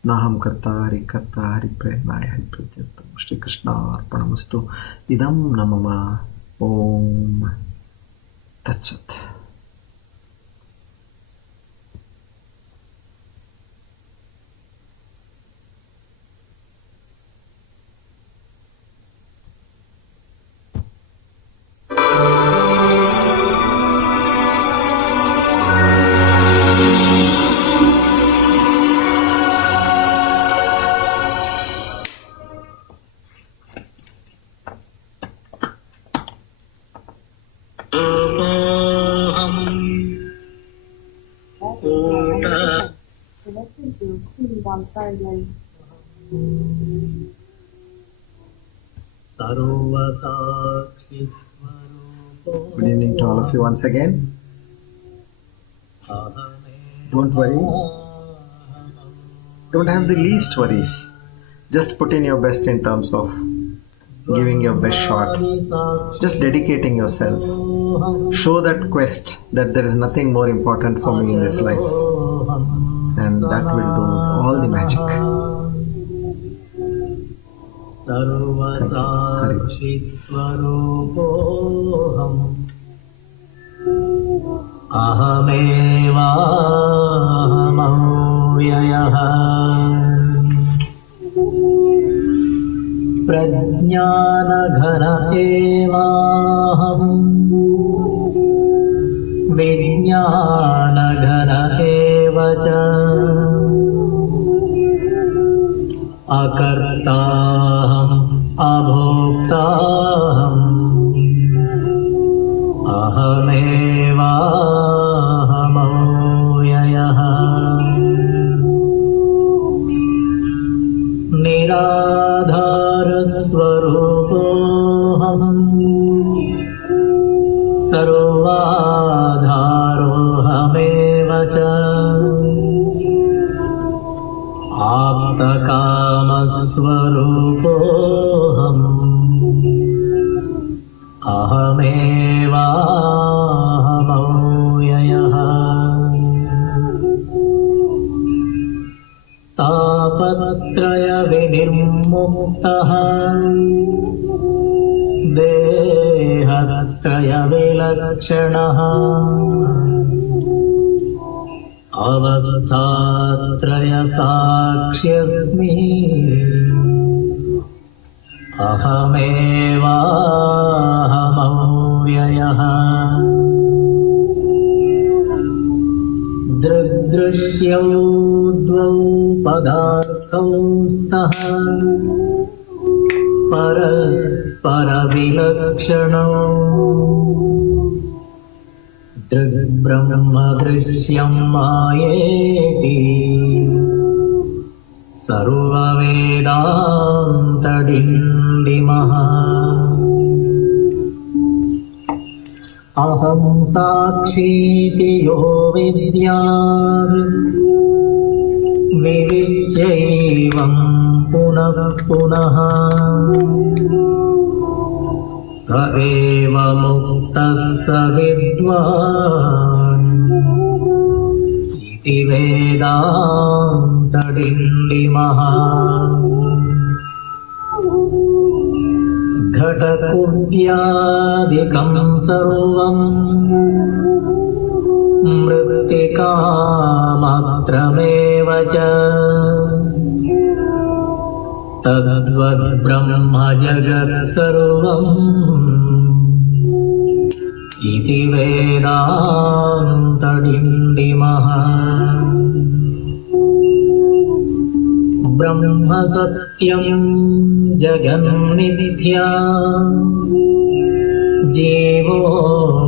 Naham karta hari premaya hari prityatam. Shri Krishna arpanamastu. Idam namama. Om Tat Sat. Connected to sitting on silent. Good evening to all of you once again. Don't worry. Don't have the least worries. Just put in your best in terms of giving your best shot. Just dedicating yourself. Show that quest that there is nothing more important for me in this life. And that will do all the magic. सर्वसाक्षिस्वरूपोऽहम् अहमेवाहमव्ययः प्रज्ञानघन एवाहम् विज्ञानघन एव च अकर्ताहम् अभोक्ताहम् अहमेवाहमव्ययः निराधारस्वरूपोऽहम् सर्वाधारोऽहमेव च आप्तकामस्वरूपोऽहम् अहमेवाहमव्ययः तापत्रयविनिर्मुक्तः देहत्रयविलक्षणः अवस्थात्रयसाक्ष्यस्मि अहमेवाहमव्ययः दृग्दृश्यौ द्वौ पदार्थौ स्तः परस्परविलक्षणौ दृग्ब्रह्मदृश्यं मायेति सर्ववेदान्तडिण्डिमः अहं साक्षीति यो विद्यात् विविच्यैवं पुनः पुनः स एव मुक्तः स विद्वान् इति वेदान्तडिण्डिमः घटकुड्यादिकं सर्वं मृत्तिकामात्रमेव च तद्वद्ब्रह्म जगत्सर्वम् इति वेदान्तडिण्डिमः ब्रह्म सत्यं जगन्मिथ्या जीवो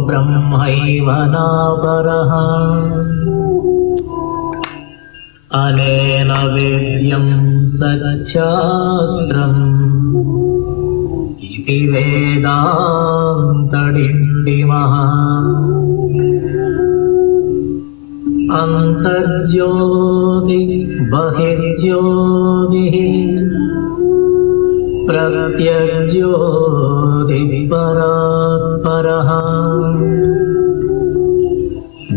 ब्रह्मैव नापरः अनेन वेद्यं सच्छास्त्रम् इति वेदान्तडिण्डिमः अन्तर्ज्योति बहिर्ज्योतिः प्रत्यग्ज्योतिः परात्परः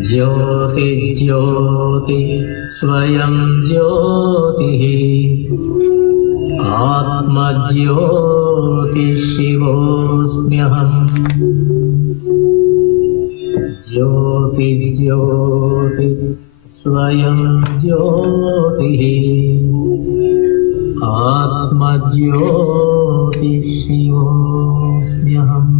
ज्योतिज्योति स्वयं ज्योतिः आत्मज्योतिः शिवोऽस्म्यहम् ज्योतिज्योति स्वयं ज्योतिः आत्मज्योतिः शिवोऽस्म्यहम्